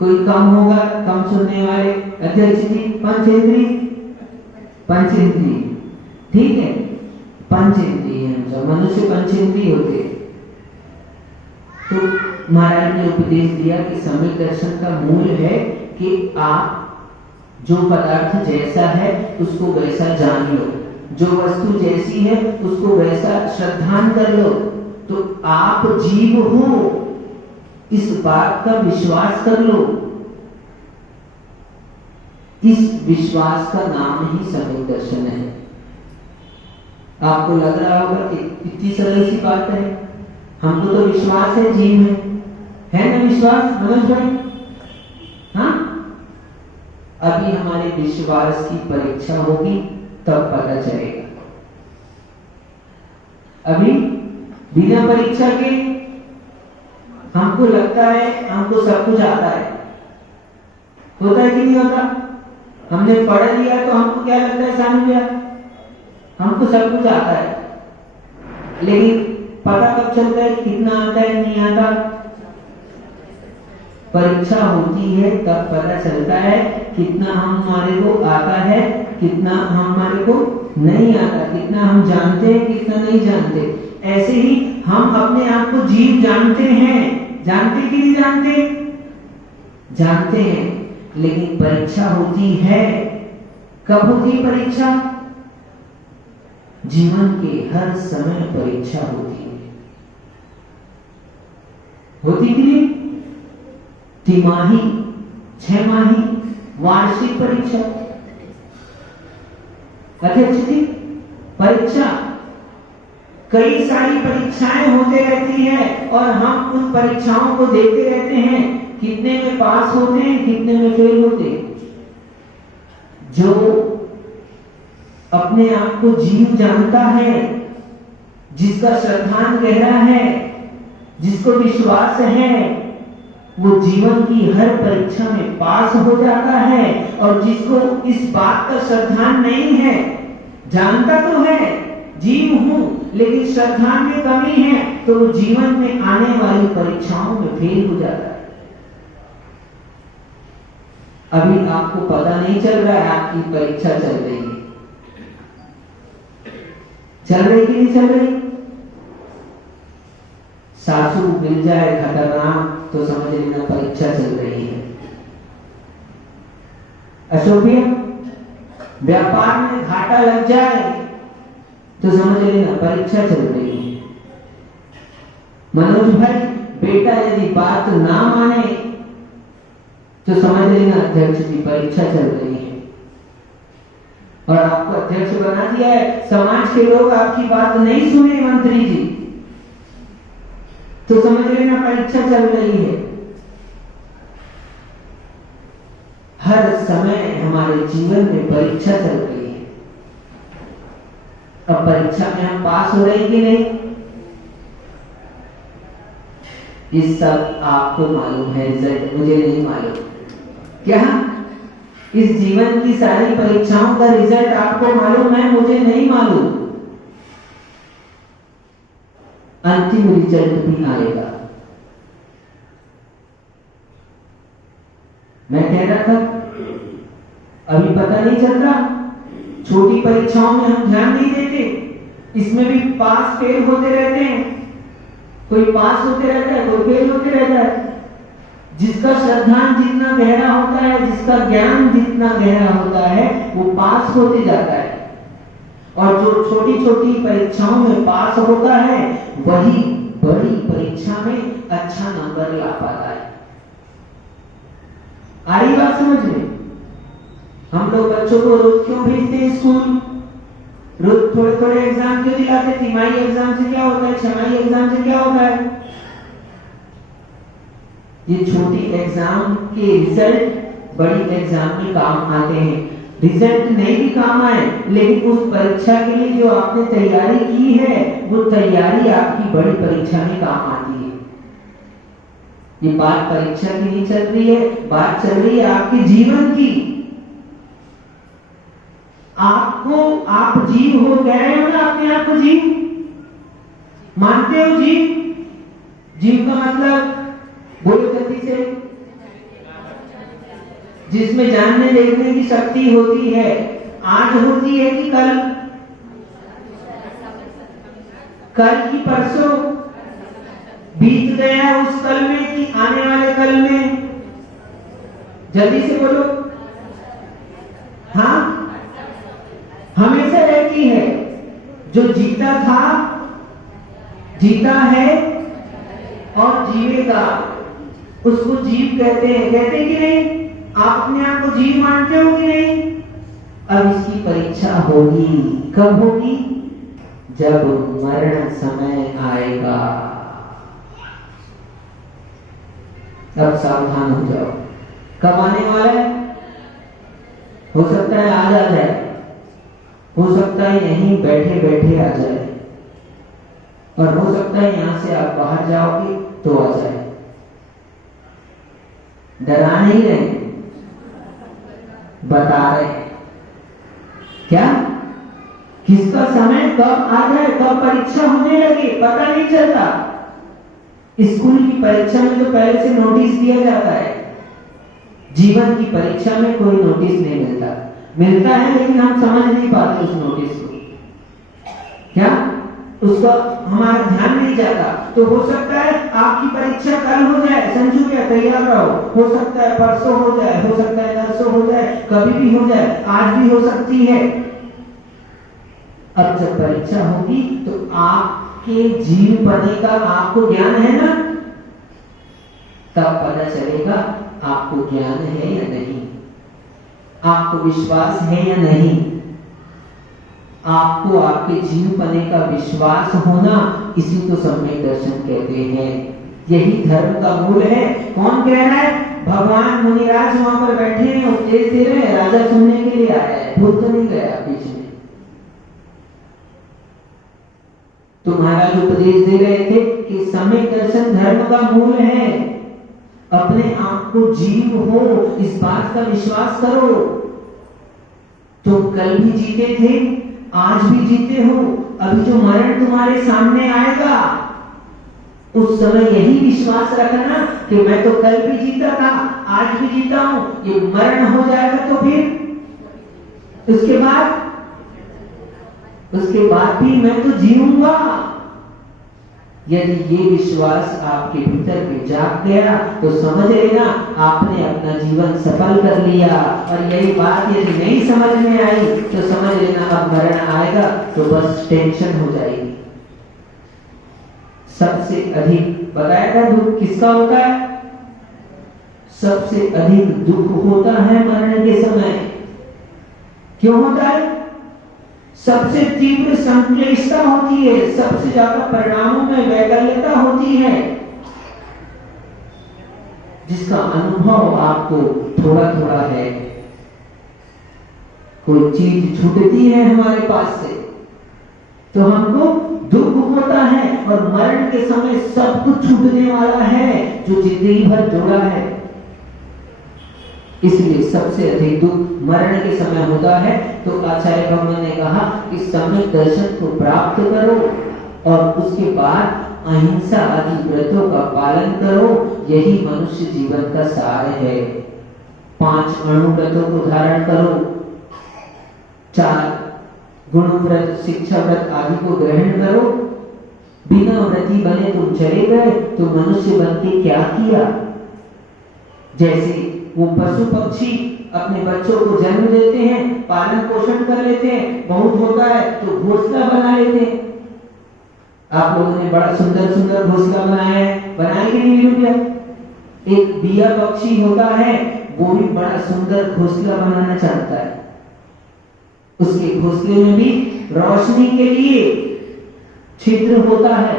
कोई कम होगा, कम सुनने वाले? अध्यक्ष जी, पंचेंद्रिय? पंचेंद्रिय। ठीक है, पंच इंद्रिय है, जब मनुष्य पंच इंद्रिय होते हैं। तो महाराज ने उपदेश दिया कि सम्यक दर्शन का मूल है कि आप जो पदार्थ जैसा है उसको वैसा जान लो, जो वस्तु जैसी है उसको वैसा श्रद्धान कर लो। तो आप जीव हो इस बात का विश्वास कर लो। इस विश्वास का नाम ही सम्यक दर्शन है। आपको लग रहा होगा कि इतनी सरल सी बात है, हमको तो विश्वास है जीव है ना विश्वास मनोज भाई? हाँ, अभी हमारे विश्वास की परीक्षा होगी तब पता चलेगा। अभी बिना परीक्षा के हमको लगता है हमको सब कुछ आता है, होता है कि नहीं होता? हमने पढ़ लिया तो हमको क्या लगता है समझ लिया, हमको सब कुछ आता है, लेकिन पता कब चलता है कितना आता है नहीं आता? परीक्षा होती है तब पता चलता है कितना हमारे को आता है, कितना हमारे को नहीं आता, कितना हम जानते हैं, कितना नहीं जानते। ऐसे ही हम अपने आप को जीव जानते हैं, जानते कि नहीं जानते? जानते हैं, लेकिन परीक्षा होती है। कब होती है परीक्षा? जीवन के हर समय परीक्षा होती है, होती कि नहीं? तिमाही, 6 माही, वार्षिक परीक्षा, अध्यक्ष की परीक्षा, कई सारी परीक्षाएं होते रहती हैं और हम उन परीक्षाओं को देते रहते हैं। कितने में पास होते हैं, कितने में फेल होते हैं। जो अपने आप को जीव जानता है, जिसका श्रद्धान गहरा है, जिसको विश्वास है, वो जीवन की हर परीक्षा में पास हो जाता है। और जिसको इस बात का श्रद्धान नहीं है, जानता तो है जीव हूं लेकिन श्रद्धान में कमी है, तो वो जीवन में आने वाली परीक्षाओं में फेल हो जाता है। अभी आपको पता नहीं चल रहा है आपकी परीक्षा चल रही है, चल रही कि नहीं चल रही? सासू मिल जाए खतरनाक तो समझ लेना परीक्षा चल रही है। अशोक भैया, व्यापार में घाटा लग जाए तो समझ लेना परीक्षा चल रही है। मनोज भाई, बेटा यदि बात ना माने तो समझ लेना अध्यक्ष की परीक्षा चल रही है। और आपको अध्यक्ष बना दिया है, समाज के लोग आपकी बात नहीं सुने मंत्री जी, तो समझ लेना परीक्षा चल रही है। हर समय हमारे जीवन में परीक्षा चल रही है। अब परीक्षा में हम पास हो रहे कि नहीं, ये सब आपको मालूम है, रिजल्ट मुझे नहीं मालूम। क्या इस जीवन की सारी परीक्षाओं का रिजल्ट आपको मालूम है? मुझे नहीं मालूम। अंतिम रिजल्ट भी आएगा। मैं कह रहा था अभी पता नहीं चल रहा, छोटी परीक्षाओं में हम ध्यान नहीं देते, इसमें भी पास फेल होते रहते हैं। कोई पास होते रहता है, कोई फेल होते रहता है। जिसका श्रद्धान जितना गहरा होता है, जिसका ज्ञान जितना गहरा होता है, वो पास होते जाता है। और जो छोटी छोटी परीक्षाओं में पास होता है, वही बड़ी परीक्षा में अच्छा नंबर ला पाता है। आ रही बात समझ में? हम लोग बच्चों को रोज क्यों भेजते हैं स्कूल? रोज थोड़े थोड़े एग्जाम क्यों दिलाते? तिमाही एग्जाम से क्या होता है, छमाही एग्जाम से क्या होता है? ये छोटी एग्जाम के रिजल्ट बड़ी एग्जाम में काम आते हैं। रिजल्ट नहीं भी काम आए, लेकिन उस परीक्षा के लिए जो आपने तैयारी की है, वो तैयारी आपकी बड़ी परीक्षा में काम आती है। ये बात परीक्षा की नहीं चल रही है, बात चल रही है आपके जीवन की। आपको, आप जीव हो, कह रहे हो ना अपने आप को जीव मानते हो? जीव, जीव का मतलब बोलो जल्दी से, जिसमें जानने देखने की शक्ति होती है। आज होती है कि कल? कल की परसों बीत गया उस कल में कि आने वाले कल में? जल्दी से बोलो। हाँ, हमेशा रहती है। जो जीता था, जीता है और जीवेगा, उसको जीव कहते हैं। कहते कि नहीं? आप अपने आप को जीव मानते हो कि नहीं? अब इसकी परीक्षा होगी। कब होगी? जब मरण समय आएगा। अब सावधान हो जाओ। कब आने वाला है? हो सकता है आज आ जाए, हो सकता है यहीं बैठे बैठे आ जाए, और हो सकता है यहां से आप बाहर जाओगे तो आ जाए। डरा नहीं रहे, बता रहे क्या किसका समय कब आ जाए, कब परीक्षा होने लगे पता नहीं चलता। स्कूल की परीक्षा में तो पहले से नोटिस दिया जाता है। जीवन की परीक्षा में कोई नोटिस नहीं मिलता है, लेकिन हम समझ नहीं पाते उस नोटिस को। क्या उसका हमारा ध्यान नहीं जाता। तो हो सकता है आपकी परीक्षा कल हो जाए, संजू क्या तैयार रहो। हो सकता है परसों हो जाए, हो सकता है नरसों हो जाए, कभी भी हो जाए, आज भी हो सकती है। अब जब परीक्षा होगी तो आपके जीव पने का आपको ज्ञान है ना, तब पता चलेगा आपको ज्ञान है या नहीं, आपको विश्वास है या नहीं। आपको आपके जीव पने का विश्वास होना, इसी को सम्यक दर्शन कहते हैं। यही धर्म का मूल है। कौन कह रहा है? भगवान मुनिराज वहां पर बैठे हैं, उपदेश दे रहे हैं, राजा सुनने के लिए आया है, भूल तो नहीं गया बीच में। तो महाराज उपदेश दे रहे थे कि सम्यक दर्शन धर्म का मूल है। अपने आप को जीव हो, इस बात का विश्वास करो। तुम कल भी जीते थे, आज भी जीते हो। अभी जो मरण तुम्हारे सामने आएगा, उस समय यही विश्वास रखना कि मैं तो कल भी जीता था, आज भी जीता हूं। ये मरण हो जाएगा तो फिर उसके बाद भी मैं तो जीऊंगा। यदि ये विश्वास आपके भीतर में जाग गया तो समझ लेना आपने अपना जीवन सफल कर लिया। और यही बात यदि नहीं समझ में आई तो समझ लेना अब मरण आएगा तो बस टेंशन हो जाएगी। सबसे अधिक बताया था दुख किसका होता है? सबसे अधिक दुख होता है मरण के समय। क्यों होता है? सबसे तीव्र संक्लेशता होती है, सबसे ज्यादा परिणामों में वैकल्यता होती है, जिसका अनुभव आपको थोड़ा थोड़ा है। कोई चीज छूटती है हमारे पास से तो हमको दुख होता है, और मरण के समय सब कुछ छूटने वाला है जो जिंदगी भर जोड़ा है। इसलिए सबसे अधिक दुख मरण के समय होता है। तो आचार्य भगवान ने कहा कि सम्यक दर्शन को प्राप्त करो और उसके बाद अहिंसा आदि व्रतों का पालन करो। यही मनुष्य जीवन का सार है। 5 अणु व्रतों को धारण करो, 4 गुण व्रत, शिक्षा व्रत आदि को ग्रहण करो। बिना व्रती बने तुम चले गए तो मनुष्य बन के क्या किया? जैसे वो पशु पक्षी अपने बच्चों को जन्म देते हैं, पालन पोषण कर लेते हैं, बहुत होता है तो घोंसला बना लेते हैं। आप लोगों ने बड़ा सुंदर सुंदर घोंसला बनाया है, बनाए कि नहीं भैया? एक बिया पक्षी होता है, वो भी बड़ा सुंदर घोंसला बनाना चाहता है। उसके घोंसले में भी रोशनी के लिए छिद्र होता है,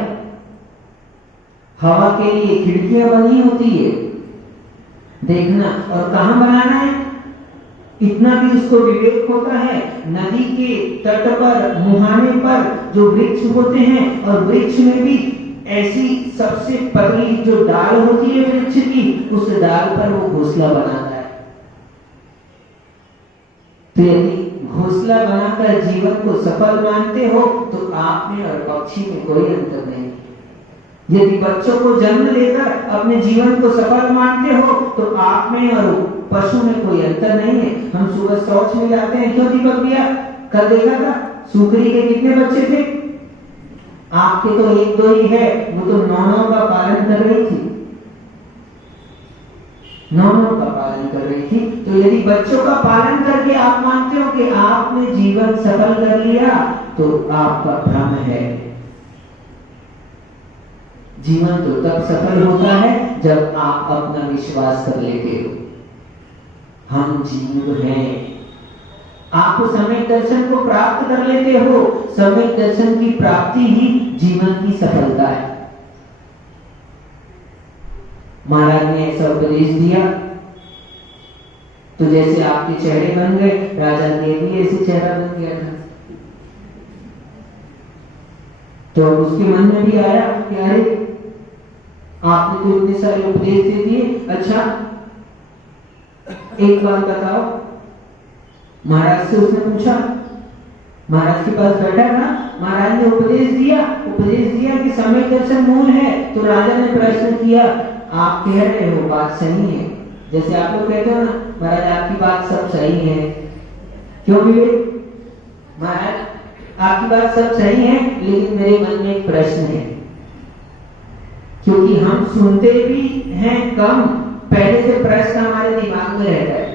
हवा के लिए खिड़कियां बनी होती है। देखना, और कहां बनाना है? इतना भी उसको विवेक होता है, नदी के तट पर, मुहाने पर जो वृक्ष होते हैं, और वृक्ष में भी ऐसी सबसे पतली जो डाल होती है वृक्ष की, उस डाल पर वो घोंसला बनाता है। तो यदि घोंसला बनाकर जीवन को सफल मानते हो तो आप में और पक्षी में कोई अंतर नहीं। यदि बच्चों को जन्म लेकर अपने जीवन को सफल मानते हो तो आप में और पशु में कोई अंतर नहीं है। हम सुबह शौच में जाते हैं, क्यों दीपक भैया? कल देखा था सुकरी के कितने बच्चे थे? आपके तो एक दो ही है, वो तो 9 का पालन कर रही थी, 9 का पालन कर रही थी। तो यदि बच्चों का पालन करके आप मानते हो कि आपने जीवन सफल कर लिया, तो आपका भ्रम है। जीवन तो तब सफल होता है जब आप अपना विश्वास कर लेते हो, हम जीव हैं। आप सम्यक दर्शन को प्राप्त कर लेते हो, सम्यक दर्शन की प्राप्ति ही जीवन की सफलता है। महाराज ने ऐसा उपदेश दिया तो जैसे आपके चेहरे बन गए, राजा के भी ऐसे चेहरा बन गया था। तो उसके मन में भी आया कि अरे आपने तो इतने सारे उपदेश दे दिए, अच्छा एक बात बताओ। महाराज से उसने पूछा, महाराज के पास बैठा था, महाराज ने उपदेश दिया कि सम्यक दर्शन मूल है। तो राजा ने प्रश्न किया, आप कह रहे हो बात सही है, जैसे आप लोग कहते हो ना महाराज आपकी बात सब सही है, क्यों विवेक? महाराज आपकी बात सब सही है, लेकिन मेरे मन में एक प्रश्न है, क्योंकि हम सुनते भी हैं कम, पहले से प्रश्न हमारे दिमाग में रहता है।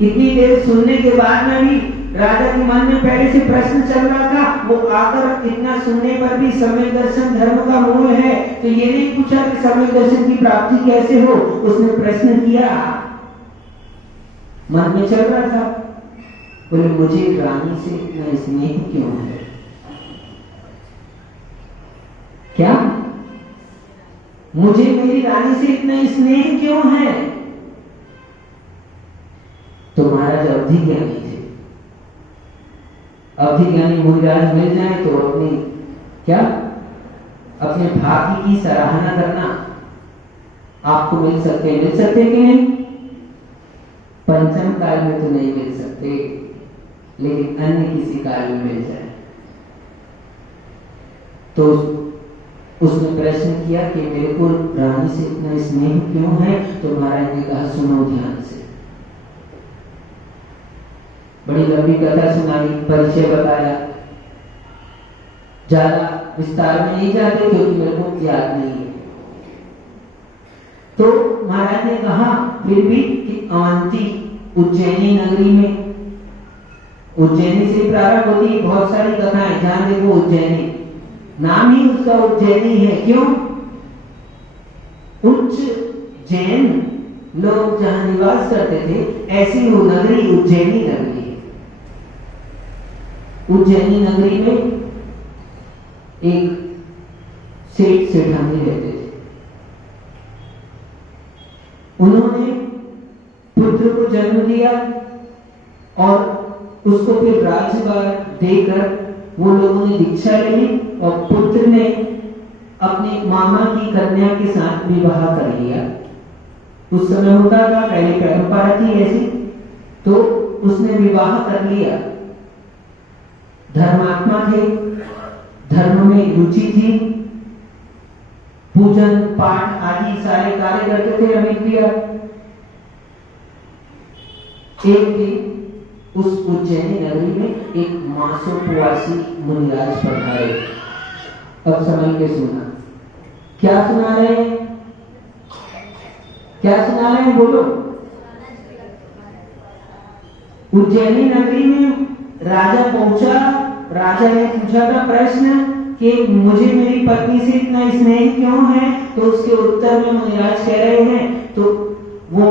इतनी देर सुनने के बाद में भी राजा के मन में पहले से प्रश्न चल रहा था, वो आकर इतना सुनने पर भी सम्यक दर्शन धर्म का मूल है, तो ये नहीं पूछा कि सम्यक दर्शन की प्राप्ति कैसे हो, उसने प्रश्न किया, मन में चल रहा था, बोले मुझे रानी से इतना स्नेह क्यों है? क्या मुझे मेरी रानी से इतना स्नेह क्यों है? तो महाराज अवधि ज्ञानी थे। अवधि ज्ञानी मुनिराज मिल जाए तो अपनी क्या अपने भाग्य की सराहना करना। आपको मिल सकते कि नहीं? पंचम काल में तो नहीं मिल सकते, लेकिन अन्य किसी काल में मिल जाए। तो उसने प्रश्न किया कि मेरे को रानी से इतना स्नेह क्यों है? तो महाराज ने कहा सुनो ध्यान से। बड़ी लंबी कथा सुनाई, परिचय बताया, ज्यादा विस्तार में नहीं जाते क्योंकि मेरे को याद नहीं है। तो महाराज ने कहा फिर भी कि अवंती उज्जैनी नगरी में, उज्जैनी से प्रारंभ होती बहुत सारी कथाएं, ध्यान देखो उज्जैनी नाम ही उसका उज्जैनी है। क्यों? उच्च जैन लोग जहां निवास करते थे, ऐसी वो नगरी उज्जैनी नगरी है। उज्जैनी नगरी में एक सेठ सेठानी रहते थे। उन्होंने पुत्र को जन्म दिया और उसको फिर राज्यभार देकर वो लोगों ने दीक्षा ली और पुत्र ने अपने मामा की कन्या के साथ विवाह कर लिया। उस समय होता था, पहले परंपरा थी ऐसी, तो उसने विवाह कर लिया। धर्मात्मा थे, धर्म में रुचि थी, पूजन पाठ आदि सारे कार्य करते थे अमित प्रिया। एक दिन उस उज्जैनी नगरी में एक मासोपवासी मुनिराज पधारे। अब समझ के सुना, क्या सुना रहे हैं? क्या सुना रहे हैं? बोलो। उज्जैनी नगरी में राजा पहुंचा, राजा ने पूछा था प्रश्न कि मुझे मेरी पत्नी से इतना स्नेह क्यों है? तो उसके उत्तर में मुनिराज कह रहे हैं, तो वो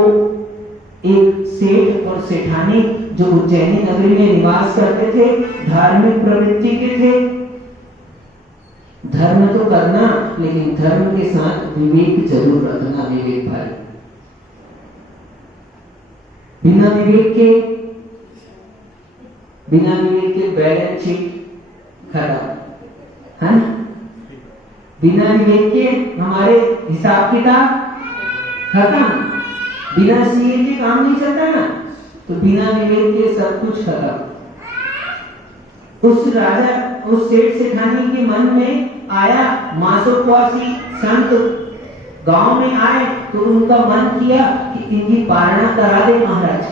एक सेठ और सेठानी जो उज्जैनी नगरी में निवास करते थे, धार्मिक प्रवृत्ति के थे। धर्म तो करना, लेकिन धर्म के साथ विवेक जरूर रखना। विवेक भाई, बिना विवेक के बैलेंस शीट खत्म है। बिना विवेक के हमारे हिसाब किताब खत्म। बिना सीए के काम नहीं चलता ना, तो बिना विवेक के सब कुछ खत्म। उस राजा, उस सेठ सेठानी के मन में आया, मासोपवासी संत गांव में आए तो उनका मन किया कि इनकी पारणा करा दे महाराज।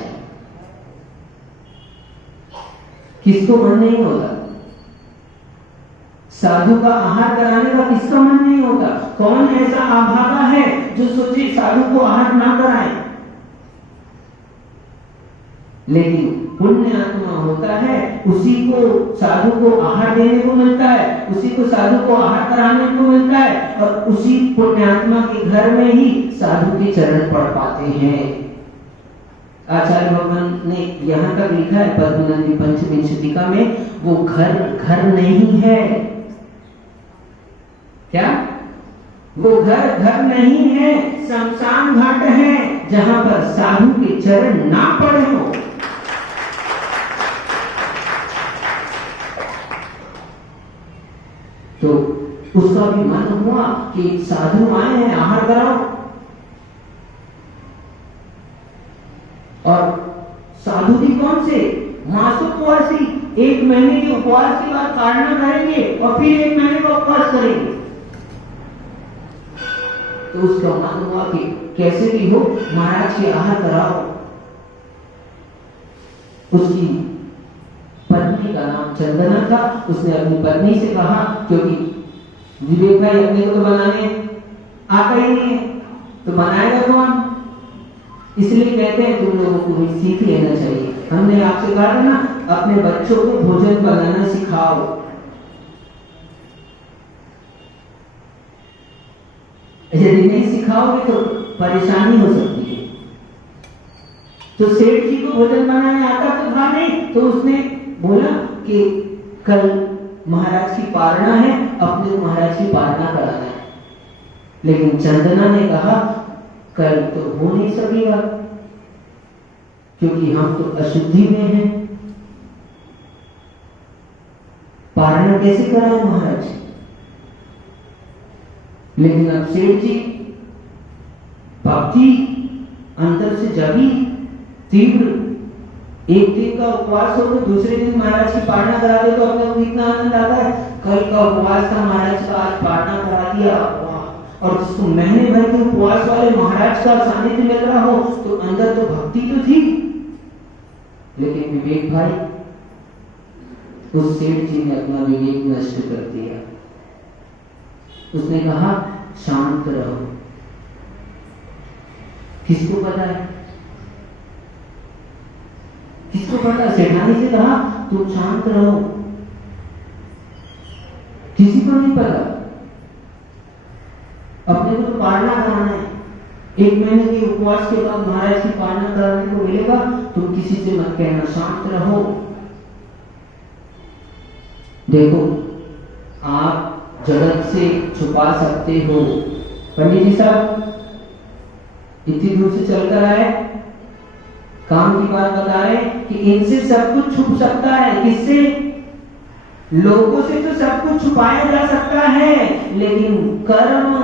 किसको मन नहीं होता? साधु का आहार कराने का किसका मन नहीं होता? कौन ऐसा अभागा है जो सोचे साधु को आहार ना कराए? लेकिन पुण्य आत्मा होता है, उसी को साधु को आहार देने को मिलता है, उसी को साधु को आहार कराने को मिलता है, और उसी पुण्यात्मा के घर में ही साधु के चरण पड़ पाते हैं। आचार्य भगवान ने यहाँ तक लिखा है पद्मनंदी पंचविंशतिका में, वो घर घर नहीं है। क्या? वो घर घर नहीं है, शमशान घाट है, जहां पर साधु के चरण ना पड़े हो। तो उसका भी मन हुआ कि साधु आए हैं, आहार कराओ। और साधु भी कौन से? मासोपवासी, 1 महीने के उपवास के बाद ताड़ना करेंगे और फिर 1 महीने का उपवास करेंगे। तो उसका मन हुआ कि कैसे भी हो महाराज के आहार कराओ। उसकी पत्नी का नाम चंदना था। उसने अपनी पत्नी से कहा, क्योंकि विवेक भाई अपने को तो बनाने आता ही नहीं है, तो बनाएगा कौन? इसलिए कहते हैं तुम लोगों को भी सीख लेना चाहिए। हमने आपसे कहा था ना, अपने बच्चों को भोजन बनाना सिखाओ। यदि नहीं सिखाओगे तो परेशानी हो सकती है। तो सेठ जी को भोजन बनाने आता तो था नहीं, तो उसने बोला कि कल महाराज की पारणा है, अपने महाराज की पारणा कराना है। लेकिन चंदना ने कहा कल तो हो नहीं सकेगा, क्योंकि हम तो अशुद्धि में हैं। पारणा कैसे कराए महाराज? लेकिन अब सेठ जी भक्ति अंदर से जगी तीव्र, एक दिन का उपवास हो तो दूसरे दिन महाराज की पारणा करा दे तो अपने को कितना आनंद आता है। कल का उपवास था महाराज का, आज पारणा करा दिया। और जिसको महीने भर के उपवास वाले महाराज का सानिध्य मिल रहा हो तो अंदर तो भक्ति तो थी। लेकिन विवेक भाई, उस सेठ जी ने अपना विवेक नष्ट कर दिया। उसने कहा शांत रहो। किसको पता है? किसको पता? सेठानी से कहा तुम शांत रहो। किसी को नहीं पता। अपने को तो पारणा कराना है। 1 महीने के उपवास के बाद महाराज की पारणा कराने को मिलेगा। तुम किसी से मत कहना, शांत रहो। देखो, आप जगत से छुपा सकते हो। पंडित जी साहब इतनी दूर से चलकर आए, काम की बात बता रहे कि इनसे सब कुछ छुप सकता है। किससे? लोगों से तो सब कुछ छुपाया जा सकता है, लेकिन कर्म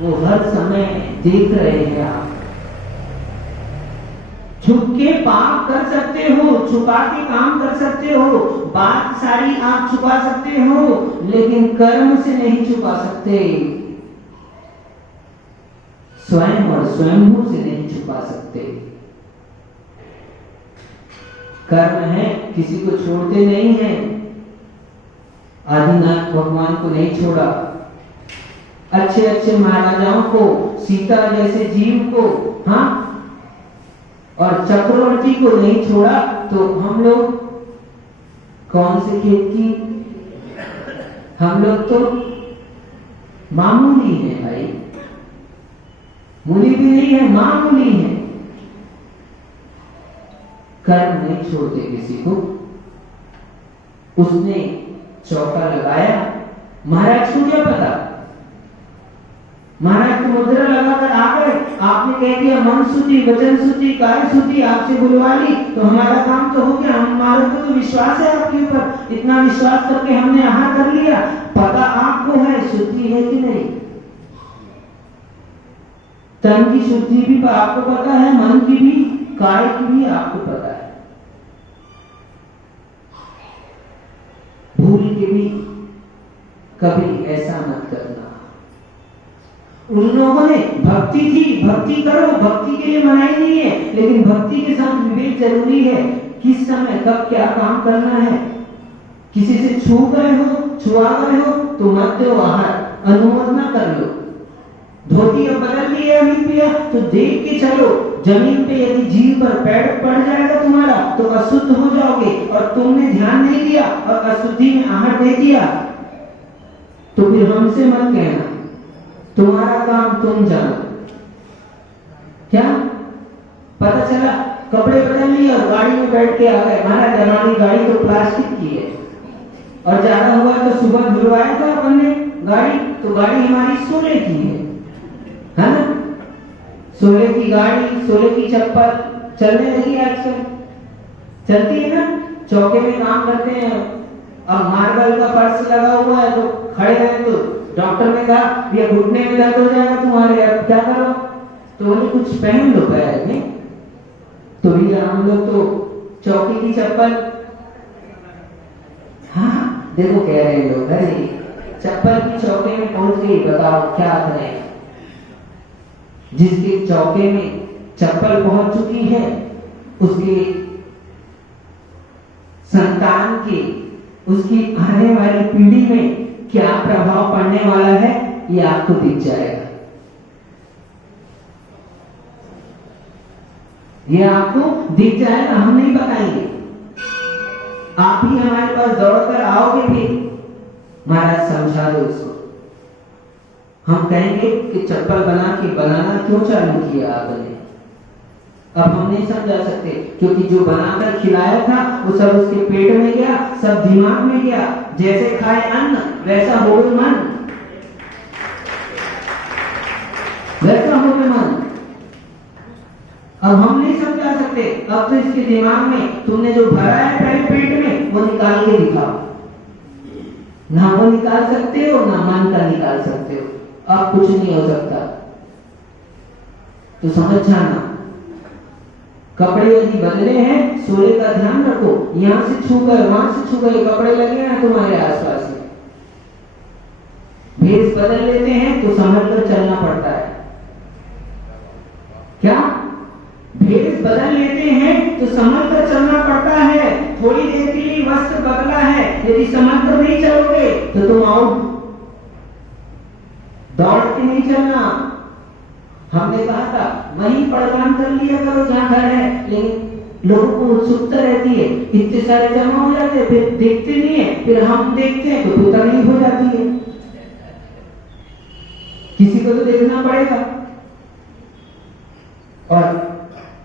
वो हर समय देख रहे हैं। आप छुप के पाप कर सकते हो, छुपा के काम कर सकते हो, बात सारी आप छुपा सकते हो, लेकिन कर्म से नहीं छुपा सकते। स्वयं और स्वयंभू से नहीं छुपा सकते। कर्म है, किसी को छोड़ते नहीं है। आदिनाथ भगवान को नहीं छोड़ा, अच्छे अच्छे महाराजाओं को, सीता जैसे जीव को, हाँ, और चक्रवर्ती को नहीं छोड़ा। तो हम लोग कौन से खेत की? हम लोग तो मामूली हैं भाई, मूली भी नहीं है, मामूली है। कर्म नहीं छोड़ते किसी को। उसने चौका लगाया। महाराज को क्या पता? महाराज को मुद्रा लगाकर आ गए, आपने कह दिया मन शुद्धि, वचन शुद्धि, कार्य शुद्धि, आपसे बुलवा ली तो हमारा काम तो हो गया। हमारे को तो विश्वास है आपके ऊपर, इतना विश्वास करके हमने आहार कर लिया। पता आपको है शुद्धि है कि नहीं? तन की शुद्धि भी आपको पता है, मन की भी, काय की भी आपको पता है। भूल के भी कभी ऐसा मत करना। उन लोगों ने भक्ति थी, भक्ति करो, भक्ति के लिए मनाही नहीं है, लेकिन भक्ति के साथ विवेक जरूरी है। किस समय कब क्या काम करना है। किसी से छुआ गए हो तो मत दो आहार, अनुमोदना कर लो। धोती अब बदल ली है अमित भैया तो देख के चलो, जमीन पे यदि जीभ पर पैर पड़ जाएगा तुम्हारा तो अशुद्ध हो जाओगे, और तुमने ध्यान नहीं दिया और अशुद्धि में आहार दे दिया तो फिर हमसे मत कहना, तुम्हारा काम तुम जानो। क्या पता चला कपड़े बदल लिए और गाड़ी में बैठ के आ गए, महाराज हमारी गाड़ी तो प्लास्टिक की है, और ज्यादा हुआ तो सुबह धुलवाया था अपन ने गाड़ी, तो गाड़ी हमारी सोले की है ना? सोले की गाड़ी, सोले की चप्पल चलने लगी आजकल, चलती है ना? चौके में काम करते हैं, अब मार्बल का फर्श लगा हुआ है तो खड़े रहे तो डॉक्टर ने कहा ये घुटने में दर्द हो जाएगा तुम्हारे, अब क्या करो? तो बोले कुछ पहन लो पैर में, तो भैया हम लोग तो चौकी की चप्पल, हाँ देखो कह रहे हैं लोग, अरे चप्पल की चौके में पहुंच गई, बताओ क्या करें? जिसके चौके में चप्पल पहुंच चुकी है उसके संतान के, उसकी आने वाली पीढ़ी में क्या प्रभाव पड़ने वाला है ये आपको दिख जाएगा, ये आपको दिख जाएगा, हम नहीं बताएंगे, आप ही हमारे पास दौड़कर आओगे भी, महाराज समझा दो उसको। हम कहेंगे कि चप्पल बनाना क्यों चालू किया आपने? अब हम नहीं समझा सकते, क्योंकि जो बनाकर खिलाया था वो सब उसके पेट में गया, सब दिमाग में गया, जैसे खाए अन्न वैसा हो गए मन, वैसा हो गए मन। अब हम नहीं समझा सकते, अब तो इसके दिमाग में तुमने जो भरा है पहले पेट में वो निकाल के दिखाओ, ना वो निकाल सकते हो ना मन का निकाल सकते हो, अब कुछ नहीं हो सकता। तो समझ जाना, कपड़े यदि बदले हैं सोले का ध्यान रखो, यहां से छू गए वहां से छू गए, कपड़े लगे हैं तुम्हारे आसपास में, भेष बदल लेते हैं तो संभल कर चलना पड़ता है। क्या भेष बदल लेते हैं तो संभल कर चलना पड़ता है, थोड़ी देर के लिए वस्त्र बदला है, यदि संभल कर नहीं चलोगे तो तुम आउट, दौड़ के नहीं चलना। हमने कहा था वहीं पड़कान कर लिया करो जहां घर है, लेकिन लोगों को उत्सुकता रहती है, इतने सारे जमा हो जाते हैं, फिर देखते नहीं है, फिर हम देखते हैं तो फिर तकलीफ हो जाती है, किसी को तो देखना पड़ेगा, और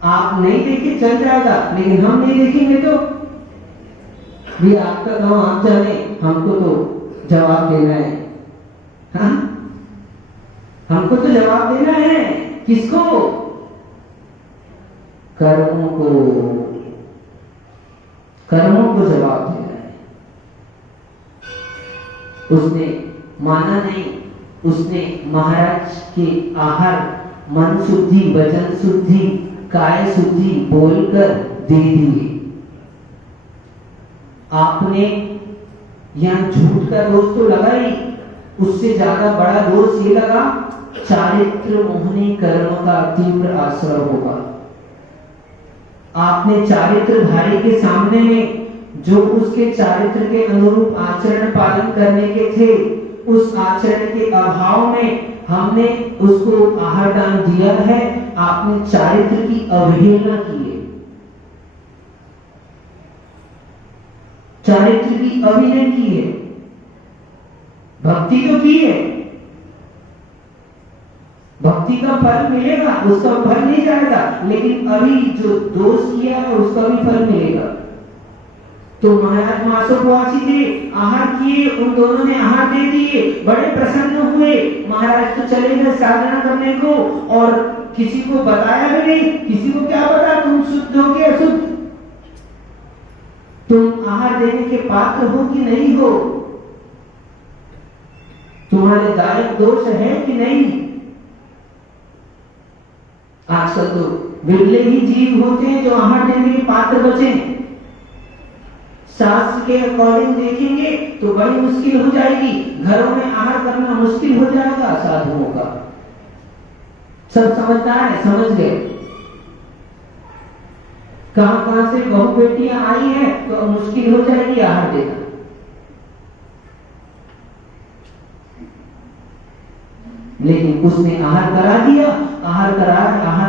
आप नहीं देखे चल जाएगा, लेकिन हम नहीं देखेंगे तो भी आपका गांव आप जाने, हमको तो जवाब देना है, हाँ? हमको तो जवाब देना है, किसको? कर्मों को, कर्मों को जवाब देना है। उसने माना नहीं, उसने महाराज के आहार मन शुद्धि, वचन शुद्धि, काय शुद्धि बोलकर दे दिए। आपने यहां झूठ का दोष तो लगा ही, उससे ज्यादा बड़ा दोष ये लगा चारित्र मोहनी कर्म का तीव्र आश्रय होगा। आपने चारित्रधारी के सामने में जो उसके चारित्र के अनुरूप आचरण पालन करने के थे, उस आचरण के अभाव में हमने उसको आहार दान दिया है, आपने चारित्र की अवहेलना की है, चारित्र की अवहेलना की है। भक्ति तो की है, भक्ति का फल मिलेगा, उसका फल नहीं जाएगा, लेकिन अभी जो दोष किया है उसका भी फल मिलेगा। तो महाराज मासोपवासी थे, आहार किए, उन दोनों ने आहार दे दिए, बड़े प्रसन्न हुए। महाराज तो चले गए साधना करने को, और किसी को बताया भी नहीं, किसी को क्या पता तुम शुद्ध हो कि अशुद्ध, तुम आहार देने के पात्र हो कि नहीं हो, तुम्हारे दायित्व दोष है कि नहीं। आजकल तो बिरले ही जीव होते हैं जो आहार देने के पात्र बचे। शास्त्र के अकॉर्डिंग देखेंगे तो बड़ी मुश्किल हो जाएगी, घरों में आहार करना मुश्किल हो जाएगा साधुओं का। सब समझदार है, समझ गए कहां कहां से बहु बेटियां आई हैं तो मुश्किल हो जाएगी आहार देना। लेकिन उसने आहार करा दिया। आहार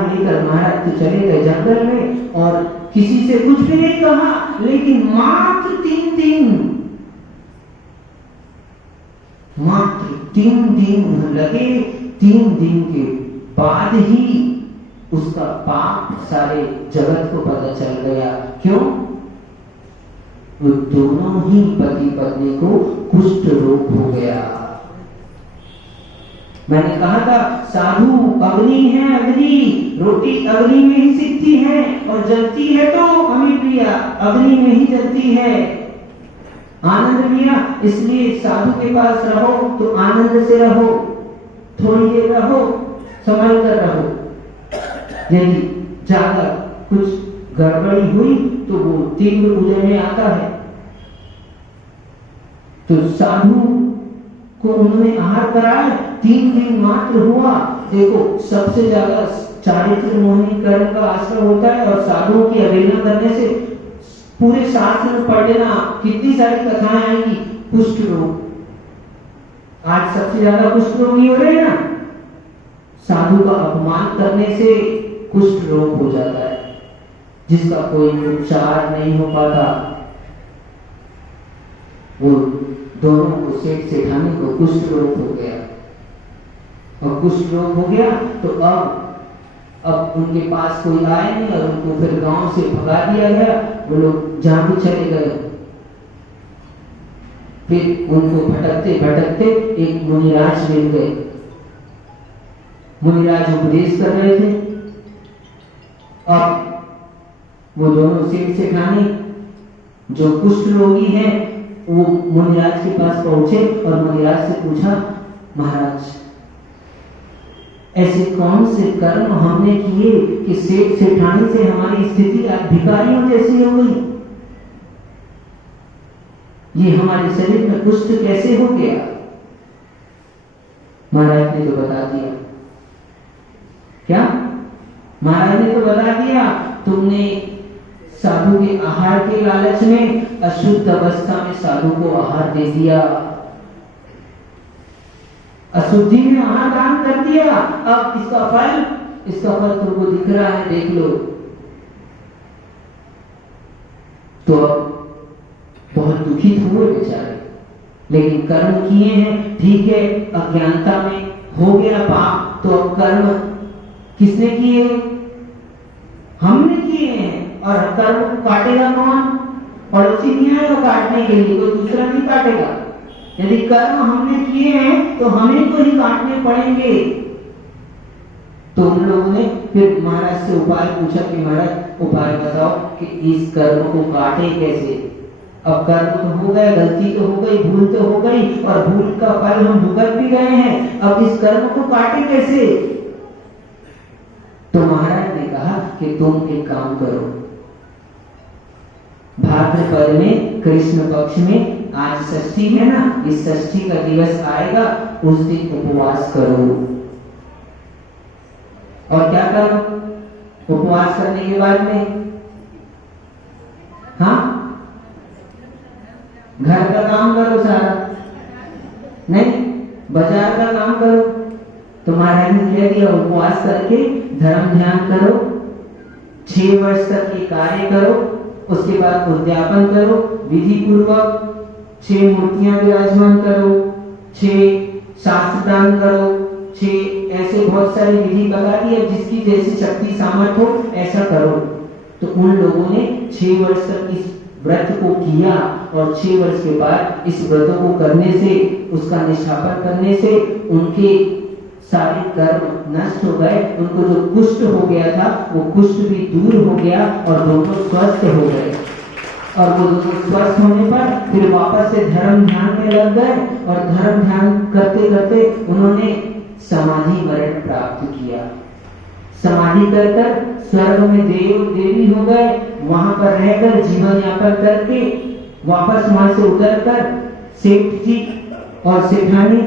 लेकर महाराज तो चले गए जंगल में और किसी से कुछ भी नहीं कहा, लेकिन मात्र 3 दिन लगे। 3 दिन के बाद ही उसका पाप सारे जगत को पता चल गया। क्यों? वो दोनों ही पति पत्नी को कुष्ठ रोग हो गया। मैंने कहा था साधु अग्नि है, अग्नि रोटी अग्नि में ही सिकती है और जलती है तो अमी प्रिया अग्नि में ही जलती है। आनंद लिया, इसलिए साधु के पास रहो तो आनंद से रहो, थोड़ी देर रहो, संभल कर रहो। यदि ज्यादा कुछ गड़बड़ी हुई तो वो तीव्र उदय में आता है। तो साधु को उन्होंने आहार कराया, 3 दिन मात्र हुआ। देखो सबसे ज्यादा चारित्र मोहिनी कर्म का आश्रय होता है और साधुओं की अवहेलना करने से पूरे शास्त्र में पढ़ लेना, कितनी सारी कथाएं आएंगी। कुष्ठ रोग, आज सबसे ज्यादा कुष्ठ रोग ही हो रहे हैं ना। साधु का अपमान करने से कुष्ठ रोग हो जाता है, जिसका कोई उपचार नहीं हो पाता। वो दोनों को सेठ सेठानी को कुष्ठ रोग हो गया, और कुष्ठ रोग हो गया तो अब उनके पास कोई आए नहीं और उनको फिर गांव से भगा दिया गया। वो लोग जहां भी चले गए, फिर उनको भटकते भटकते एक मुनिराज मिल गए। मुनिराज उपदेश कर रहे थे। अब वो दोनों सेठ सेठानी जो कुष्ठ रोगी हैं वो मुनिराज के पास पहुंचे और मुनिराज से पूछा, महाराज ऐसे कौन से कर्म हमने किए कि सेठ सेठानी से हमारी स्थिति भिखारियों जैसी हो गई? ये हमारे शरीर में कुष्ठ कैसे हो गया? महाराज ने तो बता दिया। क्या? महाराज ने तो बता दिया, तुमने साधु के आहार के लालच में अशुद्ध अवस्था में साधु को आहार दे दिया, अशुद्धि में आहार दान कर दिया। अब इसका फल तुमको दिख रहा है, देख लो। तो अब बहुत दुखित हुए बेचारे, लेकिन कर्म किए हैं, ठीक है, अज्ञानता में हो गया पाप, तो अब कर्म किसने किए? हमने किए हैं। और कर्म को काटेगा कौन? पड़ोसी नहीं आएगा काटने के लिए, कोई दूसरा नहीं काटेगा। यदि कर्म हमने किए हैं तो हमें को ही काटने पड़ेंगे। तो उन लोगों ने फिर महाराज से उपाय पूछा कि महाराज उपाय बताओ कि इस कर्म को काटे कैसे। अब कर्म तो हो गया, गलती तो हो गई, भूल तो हो गई, और भूल का फल हम भुगत भी गए हैं। अब इस कर्म को काटे कैसे? तो महाराज ने कहा कि तुम एक काम करो, भाद्रपद में कृष्ण पक्ष में आज षष्ठी है ना, इस षष्ठी का दिवस आएगा, उस दिन उपवास करो। और क्या करो? उपवास करने के बाद में हाँ घर का काम करो सारा, नहीं बाजार का काम करो। तो महाराज ने कह दिया उपवास करके धर्म ध्यान करो, 6 वर्ष तक ये कार्य करो, उसके बाद उद्यापन करो, विधि पूर्वक 6 मूर्तियां विराजमान करो, 6 शास्त्र दान करो, 6 ऐसे बहुत सारी विधि बता दी है, जिसकी जैसी शक्ति सामर्थ्य हो ऐसा करो। तो उन लोगों ने 6 वर्ष तक इस व्रत को किया, और 6 वर्ष के बाद इस व्रत को करने से, उसका निष्ठापन करने से उनके सारे कर्म नष्ट हो गए। उनको जो कुष्ठ हो गया था वो कुष्ठ भी दूर हो गया और दोनों स्वस्थ हो गए। और वो दोनों स्वस्थ होने पर फिर वापस से धर्म ध्यान में लग गए, और धर्म ध्यान करते करते उन्होंने समाधि मरण प्राप्त किया। समाधि कर स्वर्ग में देव देवी हो गए, वहां पर रहकर जीवन यापन करके वापस वहां से उतरकर सेठ जी और सेठानी,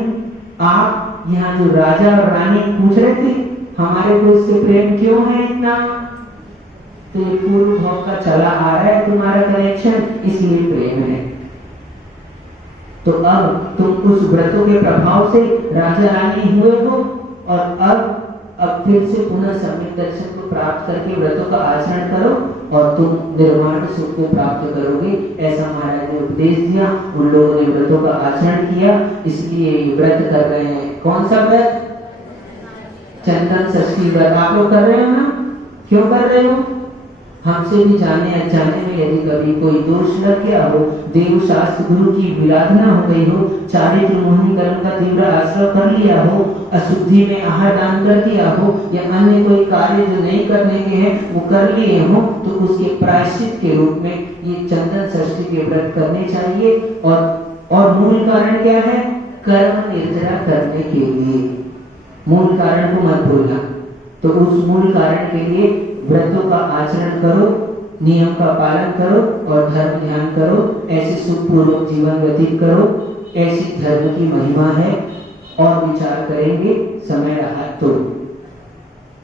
आप यहाँ जो राजा और रानी पूछ रहे थे हमारे को इससे प्रेम क्यों है इतना, तो ये पूर्व भाव का चला आ रहा है तुम्हारा कनेक्शन, इसलिए प्रेम है। तो अब तुम उस व्रतों के प्रभाव से राजा रानी हुए हो, और अब फिर से पुनः सम्यक दर्शन को प्राप्त करके व्रतों का आचरण करो और तुम निर्वाण सुख को प्राप्त करोगे, ऐसा महाराज ने उपदेश दिया। उन लोगों ने व्रतों का आचरण किया, इसलिए व्रत कर रहे हैं। कौन सा व्रत? चंदन षष्ठी व्रत। आप लोग कर रहे हो ना? क्यों कर रहे हो? हमसे भी जाने अनजाने में यदि कभी कोई दोष लग गया हो, देव शास्त्र गुरु की विराधना हो गई हो, चारित्र मोहिनी कर्म का तीव्र आश्रय कर लिया हो, अशुद्धि में आहार दान कर दिया हो, या अन्य कोई कार्य जो नहीं करने के हैं वो कर लिए हो, तो उसके प्रायश्चित के रूप में ये चंदन षष्ठी के व्रत करने चाहिए। और मूल कारण क्या है? कर्म निर्जरा करने के लिए। मूल कारण को मत भूलना। तो उस मूल कारण के लिए व्रतों का आचरण करो, नियम का पालन करो और धर्म ध्यान करो, ऐसे सुखपूर्वक जीवन व्यतीत करो। ऐसी धर्म की महिमा है। और विचार करेंगे समय रहा तो।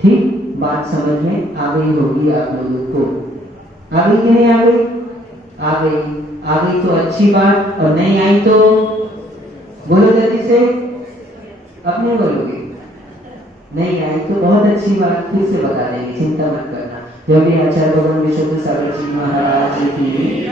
ठीक, बात समझ में आ गई होगी आप लोगों को। आ गई कि नहीं आ गई? आ गई। आ गई तो अच्छी बात, और नहीं आई तो बोलो जल्दी से। अपने बोलोगे? नहीं आई तो बहुत अच्छी बात, फिर से बता देंगे, चिंता मत करना। जब भी आचार्य भगवान विश्व सागर जी महाराज की